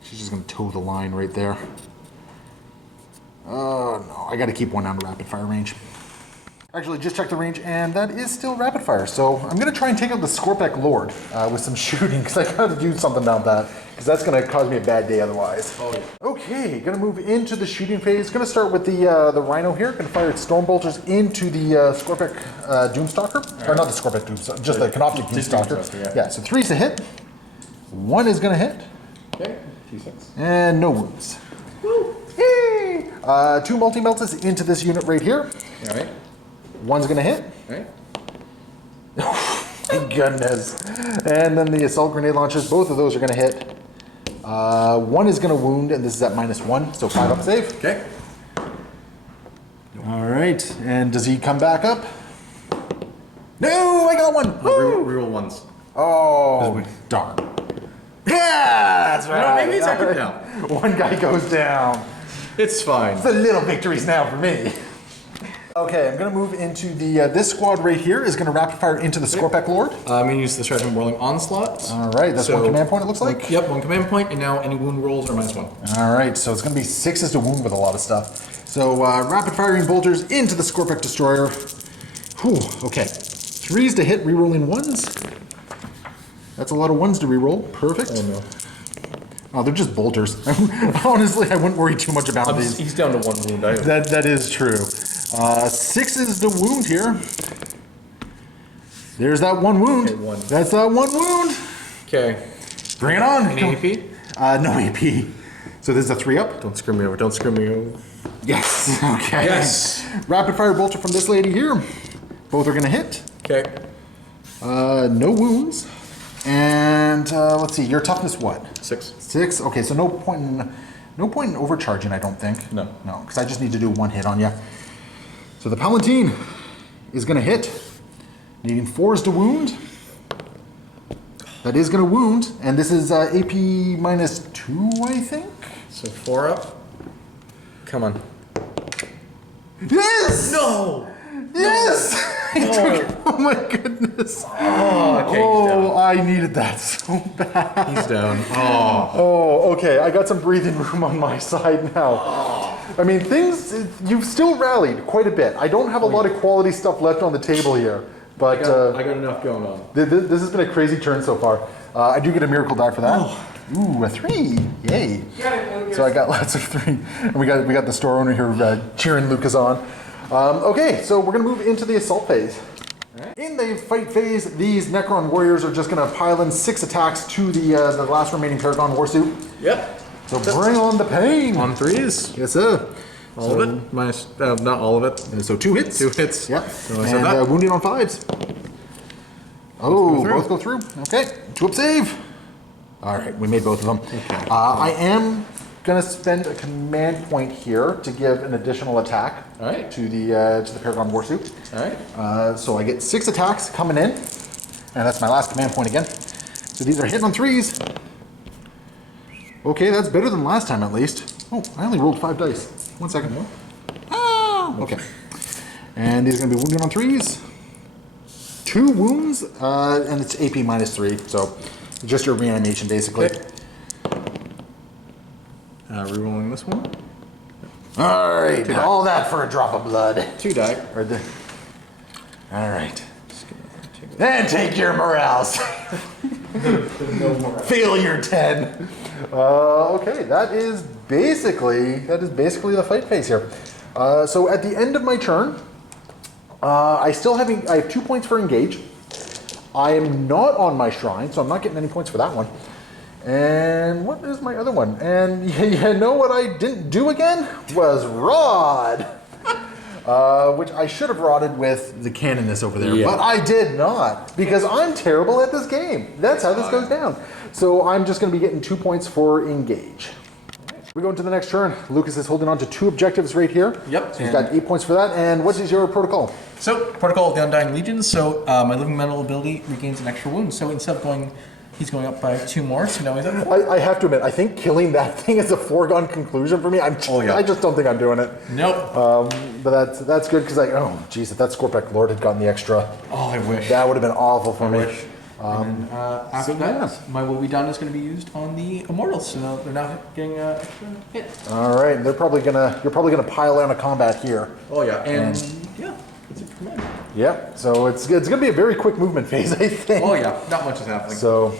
She's just gonna toe the line right there. Oh no, I gotta keep one out of rapid fire range. Actually, just check the range, and that is still rapid fire. So I'm gonna try and take out the Scorpic Lord with some shooting, because I gotta do something about that, because that's gonna cause me a bad day otherwise. Oh, yeah. Okay, gonna move into the shooting phase. Gonna start with the Rhino here. Gonna fire its Storm Bolters into the Scorpic Doomstalker. Right. Or not the Scorpic Doomstalker, just the Canoptic Doomstalker. Yeah, so 3's a hit. 1 is gonna hit. Okay. T6. And no wounds. Woo! Yay! 2 multi-melts into this unit right here. All right. 1's gonna hit. All right. My goodness. And then the assault grenade launchers, both of those are gonna hit. 1 is gonna wound, and this is at -1, so 5 up save. Okay. All right, and does he come back up? No, I got 1. Reroll ones. Oh, darn. Yeah, that's right. No, maybe it's up and down. 1 guy goes down. It's fine. It's the little victories now for me. Okay, I'm gonna move into the this squad right here is gonna rapid fire into the Scorpic Lord. I'm gonna use the Stratagem Whirling Onslaught. All right, that's 1 command point. It looks like. Yep, 1 command point, and now any wound rolls are -1. All right, so it's gonna be 6s to wound with a lot of stuff. So rapid firing bolters into the Scorpic Destroyer. Whew. Okay, 3's to hit, rerolling 1s. That's a lot of 1s to reroll. Perfect. Oh no. Oh, they're just bolters. Honestly, I wouldn't worry too much about these. He's down to 1 wound. That is true. 6s to wound here. There's that 1 wound. Okay, 1. That's that 1 wound. Okay. Bring it on. Any AP? No AP. So this is a 3 up. Don't screw me over. Don't screw me over. Yes. Okay. Yes. Rapid fire bolter from this lady here. Both are gonna hit. Okay. No wounds. And let's see, your toughness what? 6. 6. Okay, so no point in overcharging, I don't think. No. No, because I just need to do 1 hit on you. So the Palatine is going to hit, needing 4s to wound. That is going to wound, and this is AP minus 2, I think. So 4 up. Come on. Yes! No! Yes! No. Oh my goodness. Oh, okay. Oh, I needed that so bad. He's down. Oh. Oh, okay. I got some breathing room on my side now. I mean, you've still rallied quite a bit. I don't have a lot of quality stuff left on the table here, but I got enough going on. this has been a crazy turn so far. I do get a miracle die for that. Ooh, a 3. Yay. So I got lots of 3. And we got the store owner here cheering Lucas on. Okay, so we're going to move into the assault phase. In the fight phase, these Necron warriors are just going to pile in 6 attacks to the last remaining Paragon Warsuit. Yep. So bring on the pain. On 3s. Yes, sir. All of it? Minus, not all of it. So 2 hits. 2 hits. Yep. So I said And that. wounding on 5s. Oh, through. both go through. Okay, 2 up save. All right, we made both of them. Okay. I am going to spend a command point here to give an additional attack All right. to the Paragon Warsuit. All right. So I get 6 attacks coming in, and that's my last command point again. So these are hitting on 3s. Okay, that's better than last time at least. Oh, I only rolled 5 dice. 1 second. Ah, okay. And these are going to be wounded on 3s. 2 wounds, and it's AP minus 3, so just your reanimation basically. Okay. Rerolling this one. All right, die. all that for a drop of blood. 2 die. All right. And take your morales. Failure 10. Okay, that is basically the fight phase here. So at the end of my turn, I have 2 points for engage. I am not on my shrine, so I'm not getting any points for that one. And what is my other one? And you know what I didn't do again? Was rod. Which I should have rodded with the canoness over there, but I did not, because I'm terrible at this game. That's how this goes down. So I'm just going to be getting 2 points for engage. We go into the next turn. Lucas is holding on to 2 objectives right here. Yep. So he's got 8 points for that. And what is your protocol? So, Protocol of the Undying Legion. So, my living metal ability regains an extra wound. So, instead of going, he's going up by 2 more. So now he's up 4. I have to admit, I think killing that thing is a foregone conclusion for me. I just don't think I'm doing it. Nope. But that's good because oh geez, if that Scorpec Lord had gotten the extra, Oh, I wish. that would have been awful for me. wish. And then, after that, my will be done is going to be used on the Immortals. So now they're now getting extra hit. All right, you're probably gonna pile on a combat here. Oh yeah, and yeah, that's it for me. Yeah, so it's gonna be a very quick movement phase, I think. Oh yeah, not much is happening. So,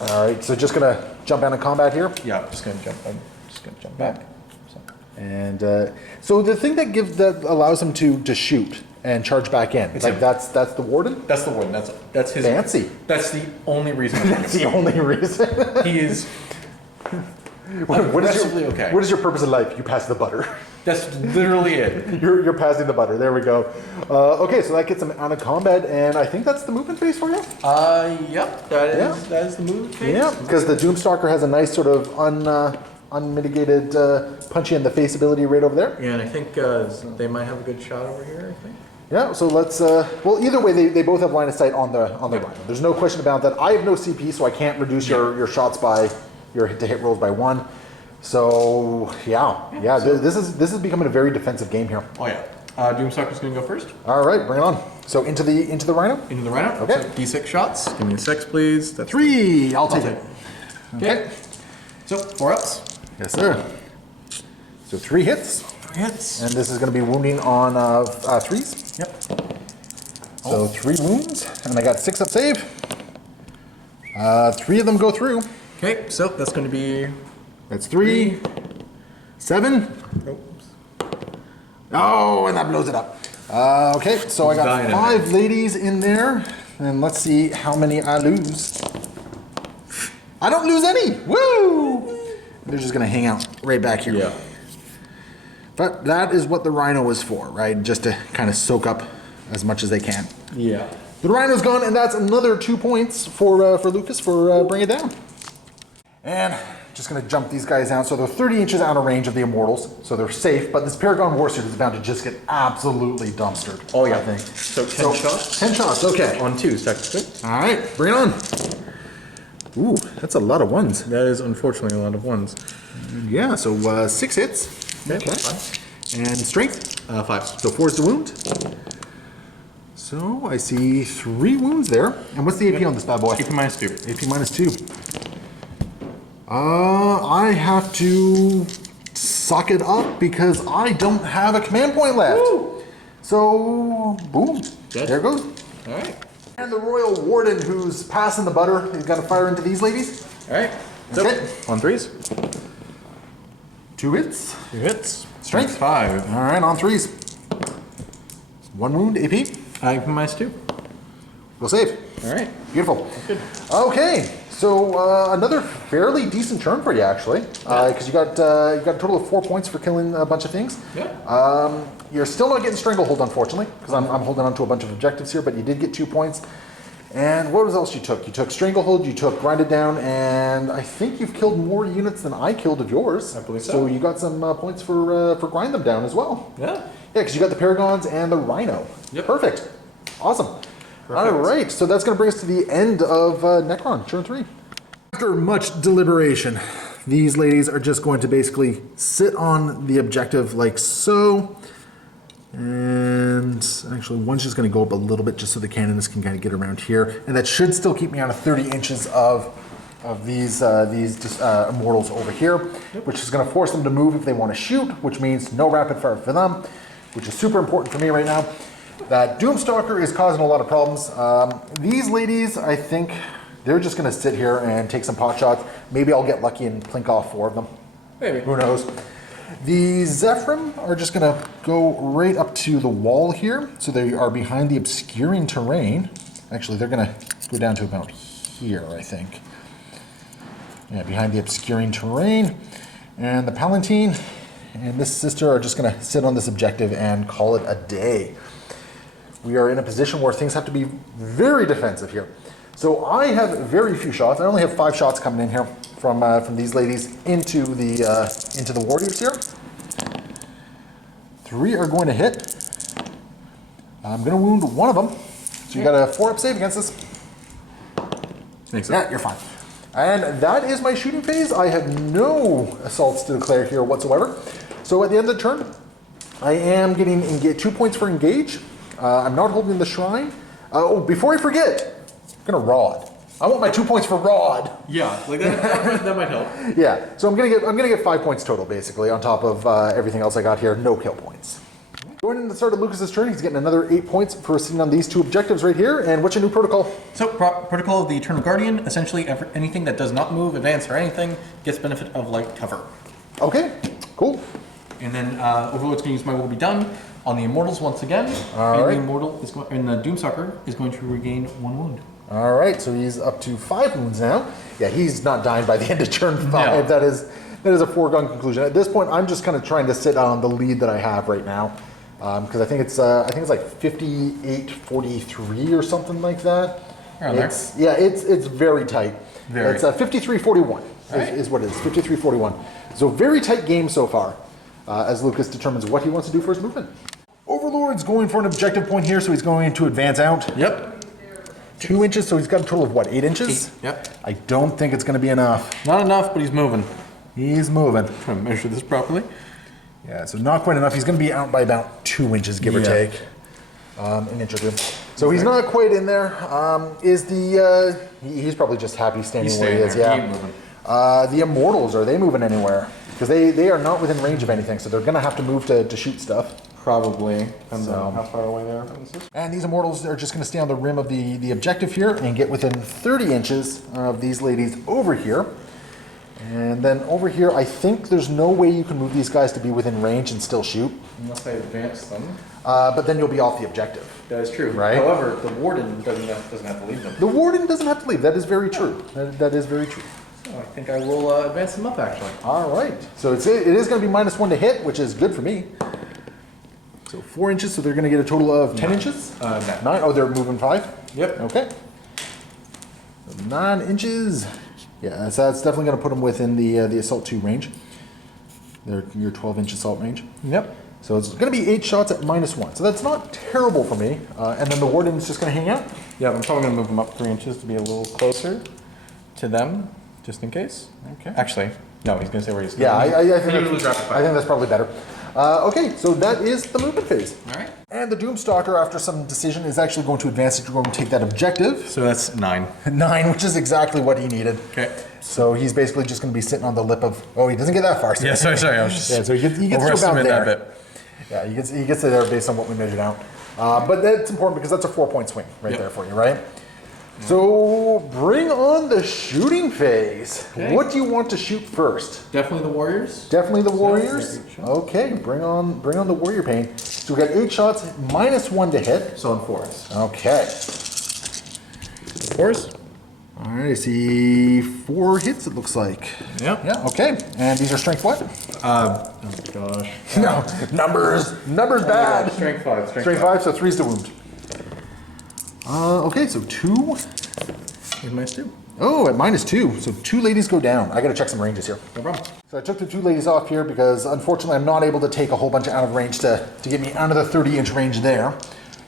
all right, so just gonna jump out of combat here. Yeah, I'm just gonna jump back. So. And so the thing that allows him to shoot and charge back in, It's like him. that's the warden. That's the warden. That's his. Fancy. That's the only reason. That's the only reason. He is. What okay. What is your purpose in life? You pass the butter. That's literally it. You're passing the butter. There we go. Okay, so that gets him out of combat, and I think that's the movement phase for you. Yep. That is the move phase. Yeah, because the Doomstalker has a nice sort of unmitigated punch you in the face ability right over there. Yeah, and I think they might have a good shot over here. I think. Yeah, so let's. Well, either way, they both have line of sight on the rhino. There's no question about that. I have no CP, so I can't reduce your shots by your hit rolls by 1. So yeah. This is becoming a very defensive game here. Oh yeah. Doomstalker's gonna go first. All right, bring it on. So into the rhino. Into the rhino. Okay. So D6 shots. Give me a 6, please. That's 3. I'll take it. Okay. So 4 ups. Yes, sir. So 3 hits. 3 hits. And this is going to be wounding on 3s. Yep. So 3 wounds, and I got 6 up save. 3 of them go through. Okay, so that's going to be. That's 3, 7. Oops. Oh, and that blows it up. Okay, so I got dying in 5 ladies in there, and let's see how many I lose. I don't lose any. Woo! They're just going to hang out right back here. Yeah. But that is what the rhino is for, right? Just to kind of soak up as much as they can. Yeah. The rhino's gone, and that's another 2 points for Lucas for bringing it down. And just going to jump these guys out. So they're 30 inches out of range of the Immortals, so they're safe. But this Paragon Warsuit is bound to just get absolutely dumpstered. Oh yeah. I think. So 10 shots? 10 shots, okay. On 2, technically. All right, bring it on. Ooh, that's a lot of ones. That is unfortunately a lot of ones. Yeah, so 6 hits. Okay. And strength. 5. So 4 is the wound. So I see 3 wounds there. And what's the AP on this bad boy? AP minus 2. AP minus 2. I have to suck it up because I don't have a command point left. Woo! So, boom. Dead. There it goes. All right. And the Royal Warden, who's passing the butter, is going to fire into these ladies. All right. That's it. On 3s. 2 hits. 2 hits. Strength. 5. All right, on 3s. 1 wound, AP. AP minus 2. We'll save. All right. Beautiful. Good. Okay, so another fairly decent turn for you, actually, because you got a total of 4 points for killing a bunch of things. Yeah. You're still not getting Stranglehold, unfortunately, because I'm holding on to a bunch of objectives here, but you did get 2 points. And what else you took? You took Stranglehold, you took Grinded Down, and I think you've killed more units than I killed of yours. I believe so. So you got some points for Grind Them Down as well. Yeah. Yeah, because you got the Paragons and the Rhino. Yep. Perfect. Awesome. Perfect. All right, so that's going to bring us to the end of Necron, turn 3. After much deliberation, these ladies are just going to basically sit on the objective like so. And actually, one's just going to go up a little bit just so the cannonist can kind of get around here. And that should still keep me on a 30 inches of these immortals over here, which is going to force them to move if they want to shoot, which means no rapid fire for them, which is super important for me right now. That Doomstalker is causing a lot of problems. These ladies, I think, they're just going to sit here and take some pot shots. Maybe I'll get lucky and plink off 4 of them. Maybe. Who knows? The Zephyrim are just going to go right up to the wall here. So they are behind the obscuring terrain. Actually, they're going to go down to about here, I think. Yeah, behind the obscuring terrain. And the Palatine and this sister are just going to sit on this objective and call it a day. We are in a position where things have to be very defensive here. So I have very few shots. I only have 5 shots coming in here from these ladies into the warriors here. 3 are going to hit. I'm going to wound 1 of them. So you got a 4-up save against this. Thanks. Yeah, you're fine. And that is my shooting phase. I have no assaults to declare here whatsoever. So at the end of the turn, I am getting 2 points for engage. I'm not holding the shrine. Oh, before I forget, I'm gonna rod. I want my 2 points for rod. Yeah, like that might help. Yeah, so I'm gonna get 5 points total basically on top of everything else I got here. No kill points. Going into the start of Lucas's turn, he's getting another 8 points for sitting on these 2 objectives right here. And what's your new protocol? So, protocol of the Eternal Guardian. Essentially, anything that does not move, advance, or anything gets benefit of light cover. Okay, cool. And then Overlord's going to use my Will Be Done on the Immortals once again. All right. The Immortal is and the Doomsucker is going to regain 1 wound. All right, so he's up to 5 wounds now. Yeah, he's not dying by the end of turn 5. No. That is a foregone conclusion. At this point, I'm just kind of trying to sit on the lead that I have right now, because I think it's like 58-43 or something like that. Around there. It's very tight. Very. It's 53-41 is what it is. 53-41. So very tight game so far, as Lucas determines what he wants to do for his movement. Overlord's going for an objective point here, so he's going to advance out. Yep. 2 inches, so he's got a total of what, 8 inches? 8, yep. I don't think it's going to be enough. Not enough, but he's moving. He's moving. Trying to measure this properly. Yeah, so not quite enough. He's going to be out by about 2 inches, give or take. An inch or 2. So he's not quite in there. He's probably just happy standing where he is. There. Yeah. Keep moving. The Immortals, are they moving anywhere? Because they are not within range of anything, so they're going to have to move to shoot stuff. Probably. Depends So- on how far away they are. And these Immortals are just going to stay on the rim of the objective here and get within 30 inches of these ladies over here. And then over here, I think there's no way you can move these guys to be within range and still shoot. Unless I advance them. But then you'll be off the objective. That is true. Right. However, the Warden doesn't have to leave them. The Warden doesn't have to leave. That is very true. That is very true. So I think I will advance them up, actually. All right. So it is going to be -1 to hit, which is good for me. So 4 inches, so they're going to get a total of 10 inches? No. 9? Oh, they're moving 5? Yep. Okay. So 9 inches. Yeah, so that's definitely going to put them within the assault 2 range. Your 12-inch assault range. Yep. So it's going to be 8 shots at -1. So that's not terrible for me. And then the warden's just going to hang out. Yeah, I'm probably gonna move them up 3 inches to be a little closer to them, just in case. Okay. Actually, no, he's gonna say where he's Yeah, going. I think, Usually drop it I think that's probably better. Okay, so that is the movement phase. All right. And the Doomstalker, after some decision, is actually going to advance to go and take that objective. So that's 9. 9, which is exactly what he needed. Okay. So he's basically just going to be sitting on the lip of... Oh, he doesn't get that far. Yeah, sorry, I was just Yeah, so he gets to about overestimated there. that bit. Yeah, he gets to there based on what we measured out. But that's important because that's a 4-point swing right Yep. there for you, right? So bring on the shooting phase. Okay. What do you want to shoot first? Definitely the Warriors. Definitely the Warriors. great shot. Okay, bring on the Warrior Pain. So we got 8 shots, -1 to hit. So on 4s. Okay. 4s? All right, I see 4 hits. It looks like. Yep. Yeah. Okay. And these are strength what? Oh gosh. No, numbers bad. Strength 5. Strength 5, so 3's the wound. Okay, so 2. Minus 2. Oh, at -2. So 2 ladies go down. I gotta check some ranges here. No problem. So I took the 2 ladies off here because unfortunately I'm not able to take a whole bunch out of range to get me out of the 30-inch range there.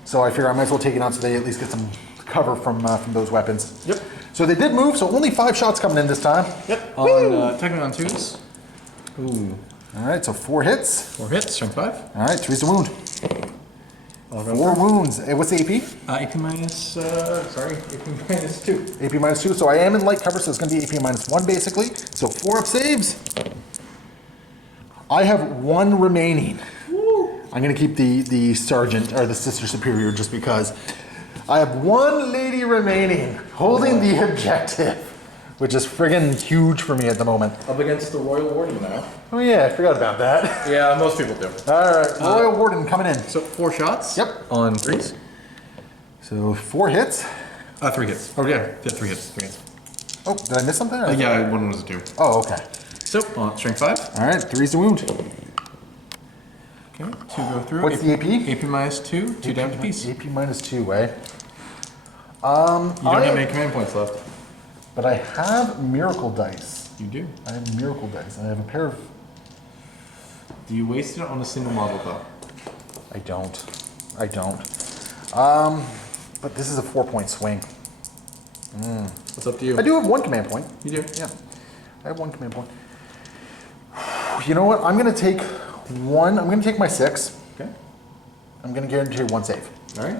So I figure I might as well take it out so they at least get some cover from those weapons. Yep. So they did move, so only 5 shots coming in this time. Yep. On technically on 2s. Ooh. All right, so 4 hits. 4 hits, strength 5. All right, 3's the wound. 4 wounds. Hey, what's the AP? AP minus, AP minus 2. AP -2, so I am in light cover, so it's going to be AP -1 basically. So 4 up saves. I have 1 remaining. Woo. I'm going to keep the sergeant, or the sister superior, just because. I have 1 lady remaining, holding the objective, which is friggin' huge for me at the moment. Up against the Royal Warden now. Oh yeah, I forgot about that. Yeah, most people do. All right, Royal Warden coming in. So 4 shots. Yep. On 3s. So 4 hits. 3 hits. Oh yeah, 3 hits. 3 hits. Oh, did I miss something? Or- Yeah, one was a 2. Oh, okay. So on strength 5. All right, 3's the wound. Okay, 2 go through. What's the AP? AP minus 2, 2 damage apiece. AP -2, eh? You don't have any command points left. But I have miracle dice. You do. I have miracle dice. I have a pair of... Do you waste it on a single model though? I don't. But this is a 4-point swing. It's up to you. I do have 1 command point. You do. Yeah, I have 1 command point. You know what? I'm going to take 1. I'm going to take my 6. Okay. I'm going to guarantee 1 save. All right.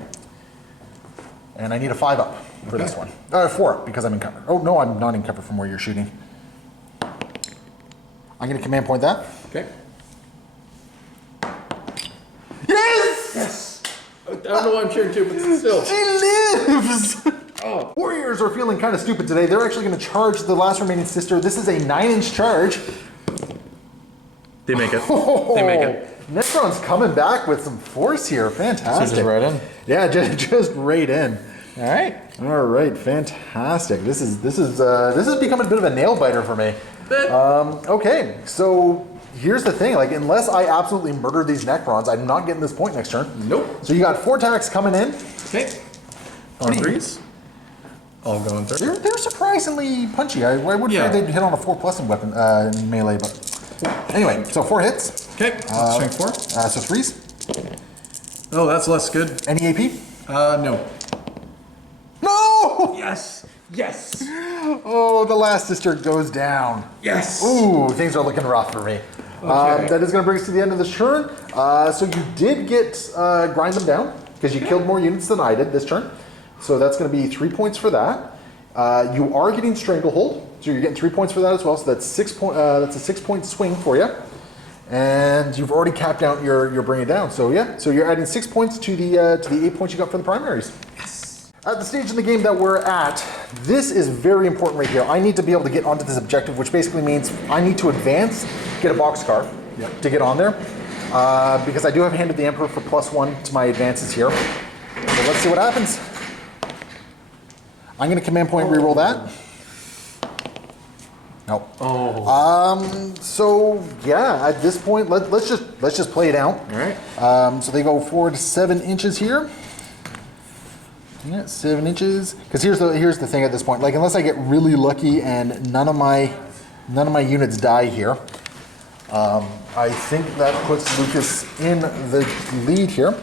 And I need a 5 up for this one. 4 up because I'm in cover. Oh, no, I'm not in cover from where you're shooting. I'm going to command point that. Okay. Yes! Yes. I don't know why I'm cheering too, but still. She lives! Oh. Warriors are feeling kind of stupid today. They're actually going to charge the last remaining sister. This is a 9-inch charge. They make it. They make it. Necron's coming back with some force here. Fantastic. So just right in. Yeah, just right in. All right. All right, fantastic. This is becoming a bit of a nail biter for me. Okay, so here's the thing. Like, unless I absolutely murder these Necrons, I'm not getting this point next turn. Nope. So you got 4 attacks coming in. Okay. On 3s. I'll go in 3rd. They're surprisingly punchy. I would Yeah. say they'd hit on a 4+ in weapon in melee, but anyway. So 4 hits. Okay. Strength 4. So 3s. Oh, that's less good. Any AP? No. No! Yes. Yes. Oh, the last sister goes down. Yes. Ooh, things are looking rough for me. Okay. That is going to bring us to the end of this turn. So you did get grind them down because you killed more units than I did this turn. So that's going to be 3 points for that. You are getting Stranglehold, so you're getting 3 points for that as well. So that's 6 point. That's a 6-point swing for you. And you've already capped out your bring it down. So yeah, so you're adding 6 points to the 8 points you got for the primaries. Yes. At the stage in the game that we're at, this is very important right here. I need to be able to get onto this objective, which basically means I need to advance, get a boxcar to get on there, because I do have Hand of the Emperor for +1 to my advances here. So let's see what happens. I'm going to command point reroll that. No. Oh. So yeah, at this point, let's just play it out. All right. So they go forward 7 inches here. Yeah, 7 inches. Because here's the thing at this point. Like, unless I get really lucky and none of my units die here, I think that puts Lucas in the lead here.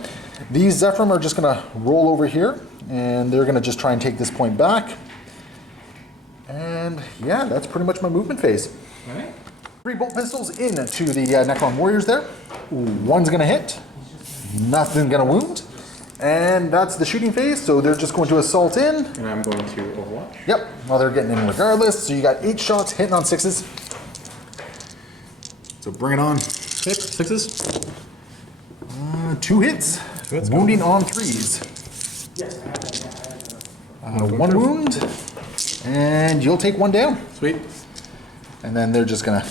These Zephyrim are just going to roll over here, and they're going to just try and take this point back. And yeah, that's pretty much my movement phase. All right. 3 bolt pistols into the Necron warriors there. One's going to hit. Nothing going to wound. And that's the shooting phase, so they're just going to assault in. And I'm going to Overwatch. Yep, well, they're getting in regardless. So you got 8 shots hitting on 6s. So bring it on. Okay, 6s. 2 hits. Wounding on 3s. 1 wound. And you'll take 1 down. Sweet. And then they're just going to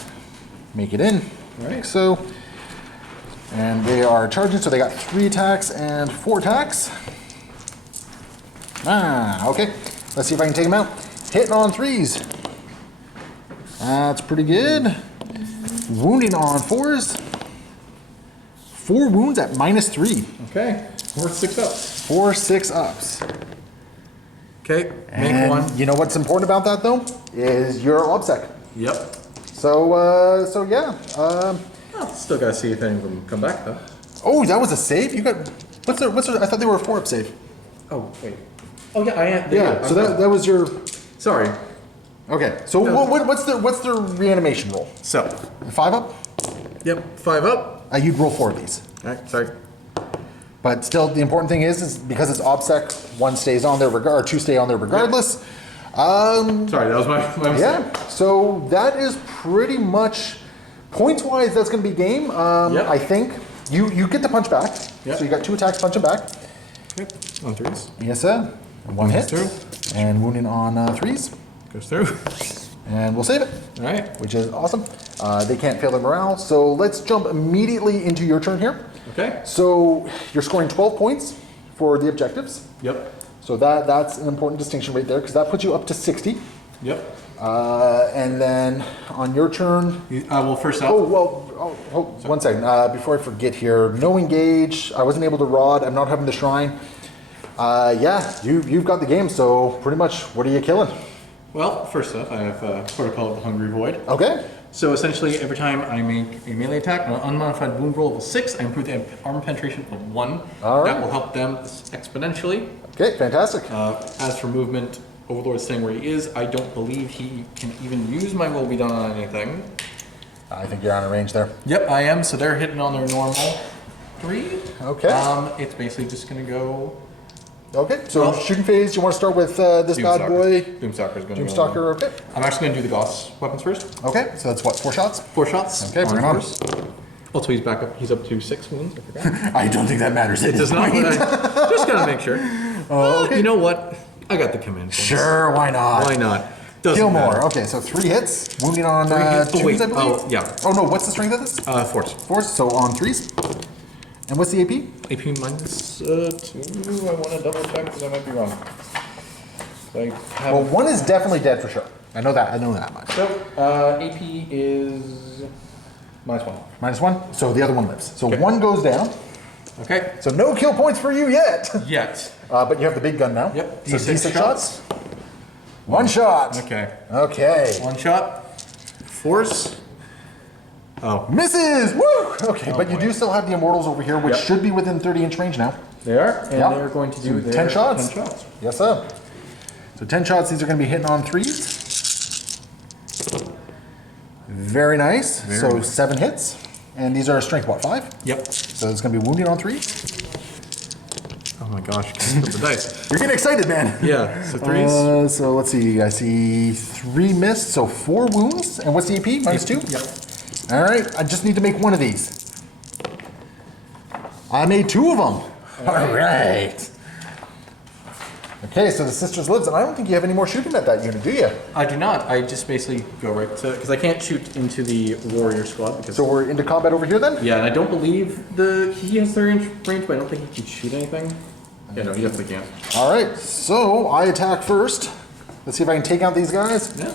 make it in. All right. Like so. And they are charging, so they got 3 attacks and 4 attacks. Okay. Let's see if I can take them out. Hitting on 3s. That's pretty good. Wounding on 4s. 4 wounds at -3. Okay. 4 6 ups. 4 6 ups. Okay. Make And 1. you know what's important about that though? Is your OBSEC. Yep. So yeah. Oh, still gotta see if any of them come back though. Oh, that was a save? You got what's their I thought they were a 4-up save. Oh wait. Oh yeah, I am. Yeah, so that was your Sorry. okay. So No. what's their reanimation roll? So. 5 up? Yep. 5 up. You'd roll 4 of these. All right. Sorry. But still, the important thing is because it's OBSEC, 1 stays on there, or 2 stay on there regardless. Sorry, that was my mistake. Yeah. So that is pretty much points-wise. That's going to be game. Yep. I think you get the punch back. Yep. So you got 2 attacks, punching back. Okay. On 3s. Yes, sir. And 1 hit. Goes And wounding on 3s. Goes through. And we'll save it. All right. Which is awesome. They can't fail their morale. So let's jump immediately into your turn here. Okay. So you're scoring 12 points for the objectives. Yep. So that's an important distinction right there because that puts you up to 60. Yep. And then on your turn. Well, first up. Hold 1 second. Before I forget here, no engage. I wasn't able to rod. I'm not having the shrine. Yeah, you've got the game. So pretty much, what are you killing? Well, first up, I have Protocol of the Hungry Void. Okay. So essentially, every time I make a melee attack on an unmodified wound roll of 6, I improve the armor penetration of 1. All right. That will help them exponentially. Okay, fantastic. As for movement, Overlord's staying where he is. I don't believe he can even use my will be done on anything. I think you're on a range there. Yep, I am. So they're hitting on their normal 3. Okay. It's basically just going to go. Okay, so Well, shooting phase, you want to start with this bad boy? Doomstalker's going to go. Doomstalker, okay. I'm actually going to do the Gauss weapons first. Okay, so that's what, 4 shots? 4 shots. Okay, bring it on. Also, he's back up. He's up to 6 wounds. I forgot. I don't think that matters. It does not. Just gotta make sure. Okay. You know what? I got the command. points. Sure, why not? Why not? Doesn't Kill matter. more. Okay, so 3 hits. Wounding on 3 hits. 2s, Wait. I believe? Oh, yeah. Oh no, what's the strength of this? Force. 4, so on 3s. And what's the AP? AP minus 2. I want to double check because I might be wrong. I have. Well, 1 is definitely dead for sure. I know that much. So AP is minus 1. -1, so the other one lives. So Okay. 1 goes down. Okay. So no kill points for you yet. Yet. But you have the big gun now. Yep. So D6 D6 shots. 1 shot. Okay. Okay. 1 shot. Force. Oh, Misses! Woo! Okay, but you do still have the Immortals over here, which Yep. should be within 30-inch range now. they are, and Yep. they're going to do their 10 shots. 10 shots. Yes, sir. So 10 shots, these are going to be hitting on 3s. Very nice. Very So nice. 7 hits. And these are strength, what, 5? Yep. So it's going to be wounding on 3s. Oh my gosh, the dice. You're getting excited, man. Yeah, so 3s. So let's see. I see 3 missed, so 4 wounds. And what's the AP? -2? Yep. All right, I just need to make 1 of these. I made 2 of them. All right. Okay, so the Sisters lives, and I don't think you have any more shooting at that unit, do you? I do not. I just basically go right to, because I can't shoot into the warrior squad because. So we're into combat over here then? Yeah, and I don't believe he has 30-inch range, but I don't think he can shoot anything. Yeah, no, he definitely can't. All right, so I attack first. Let's see if I can take out these guys. Yeah.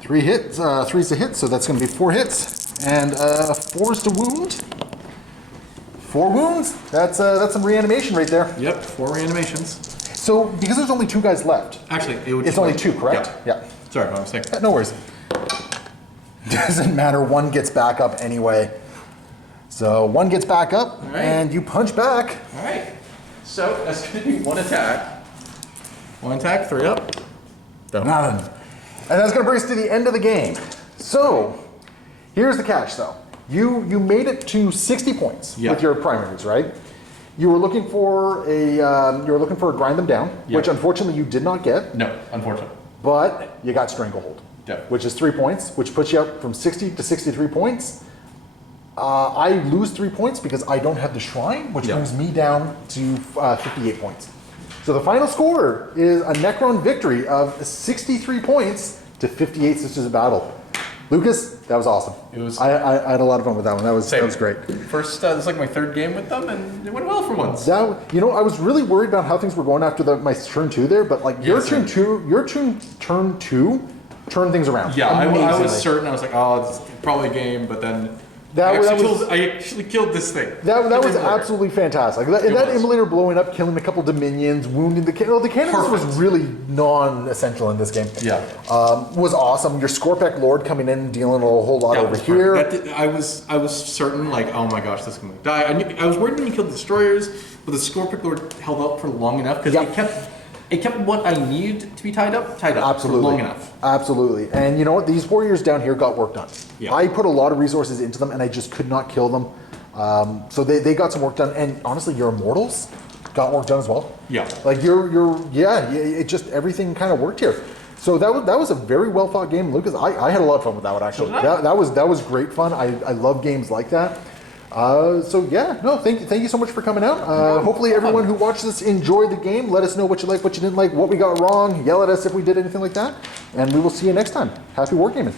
3 hits, 3's to hit, so that's going to be 4 hits, and 4's to wound. 4 wounds. That's some reanimation right there. Yep, 4 reanimations. So because there's only 2 guys left, Actually, it would it's only 2, correct? Yeah. Sorry, my mistake. No worries. Doesn't matter. 1 gets back up anyway. So 1 gets back up, right. and you punch back. All right. So that's going to be 1 attack. 1 attack, 3 up. Done. Nothing. And that's going to bring us to the end of the game. So here's the catch, though. You made it to 60 points Yeah. with your primaries, right? You were looking for a grind them down, Yeah. which unfortunately you did not get. No, unfortunately. But you got Stranglehold, Yeah. which is 3 points, which puts you up from 60 to 63 points. I lose 3 points because I don't have the Shrine, which Yeah. brings me down to 58 points. So the final score is a Necron victory of 63 points to 58 Sisters of Battle. Lucas, that was awesome. It was- I had a lot of fun with that one. That was great. First, this is like my 3rd game with them, and it went well for once. I was really worried about how things were going after my turn 2 there, but like your Yes, turn sir. 2, turn 2 turned things around. Yeah, I was amazingly. certain. I was like, oh, it's probably a game, but then That was- I actually killed this thing. That was Immolator. absolutely fantastic. And that was. Immolator blowing up, killing a couple Dominions, wounding the cannon. The cannon was Perfect. really non-essential in this game. Yeah. Was awesome. Your Scorpec Lord coming in, dealing a whole lot Yeah, over it was here. perfect. I was certain, like, oh my gosh, this is gonna die. I was worried when you killed the destroyers, but the Scorpic Lord held up for long enough because Yep. it kept what I needed to be tied up Absolutely. for long enough. Absolutely. And you know what? These warriors down here got work done. Yeah. I put a lot of resources into them, and I just could not kill them. So they got some work done. And honestly, your Immortals got work done as well. Yeah. Like it just everything kind of worked here. So that was a very well thought game, Lucas. I had a lot of fun with that one actually. So did I. That was great fun. I love games like that. Thank you so much for coming out. Hopefully everyone who watched this enjoyed the game. Let us know what you like, what you didn't like, what we got wrong. Yell at us if we did anything like that. And we will see you next time. Happy wargaming.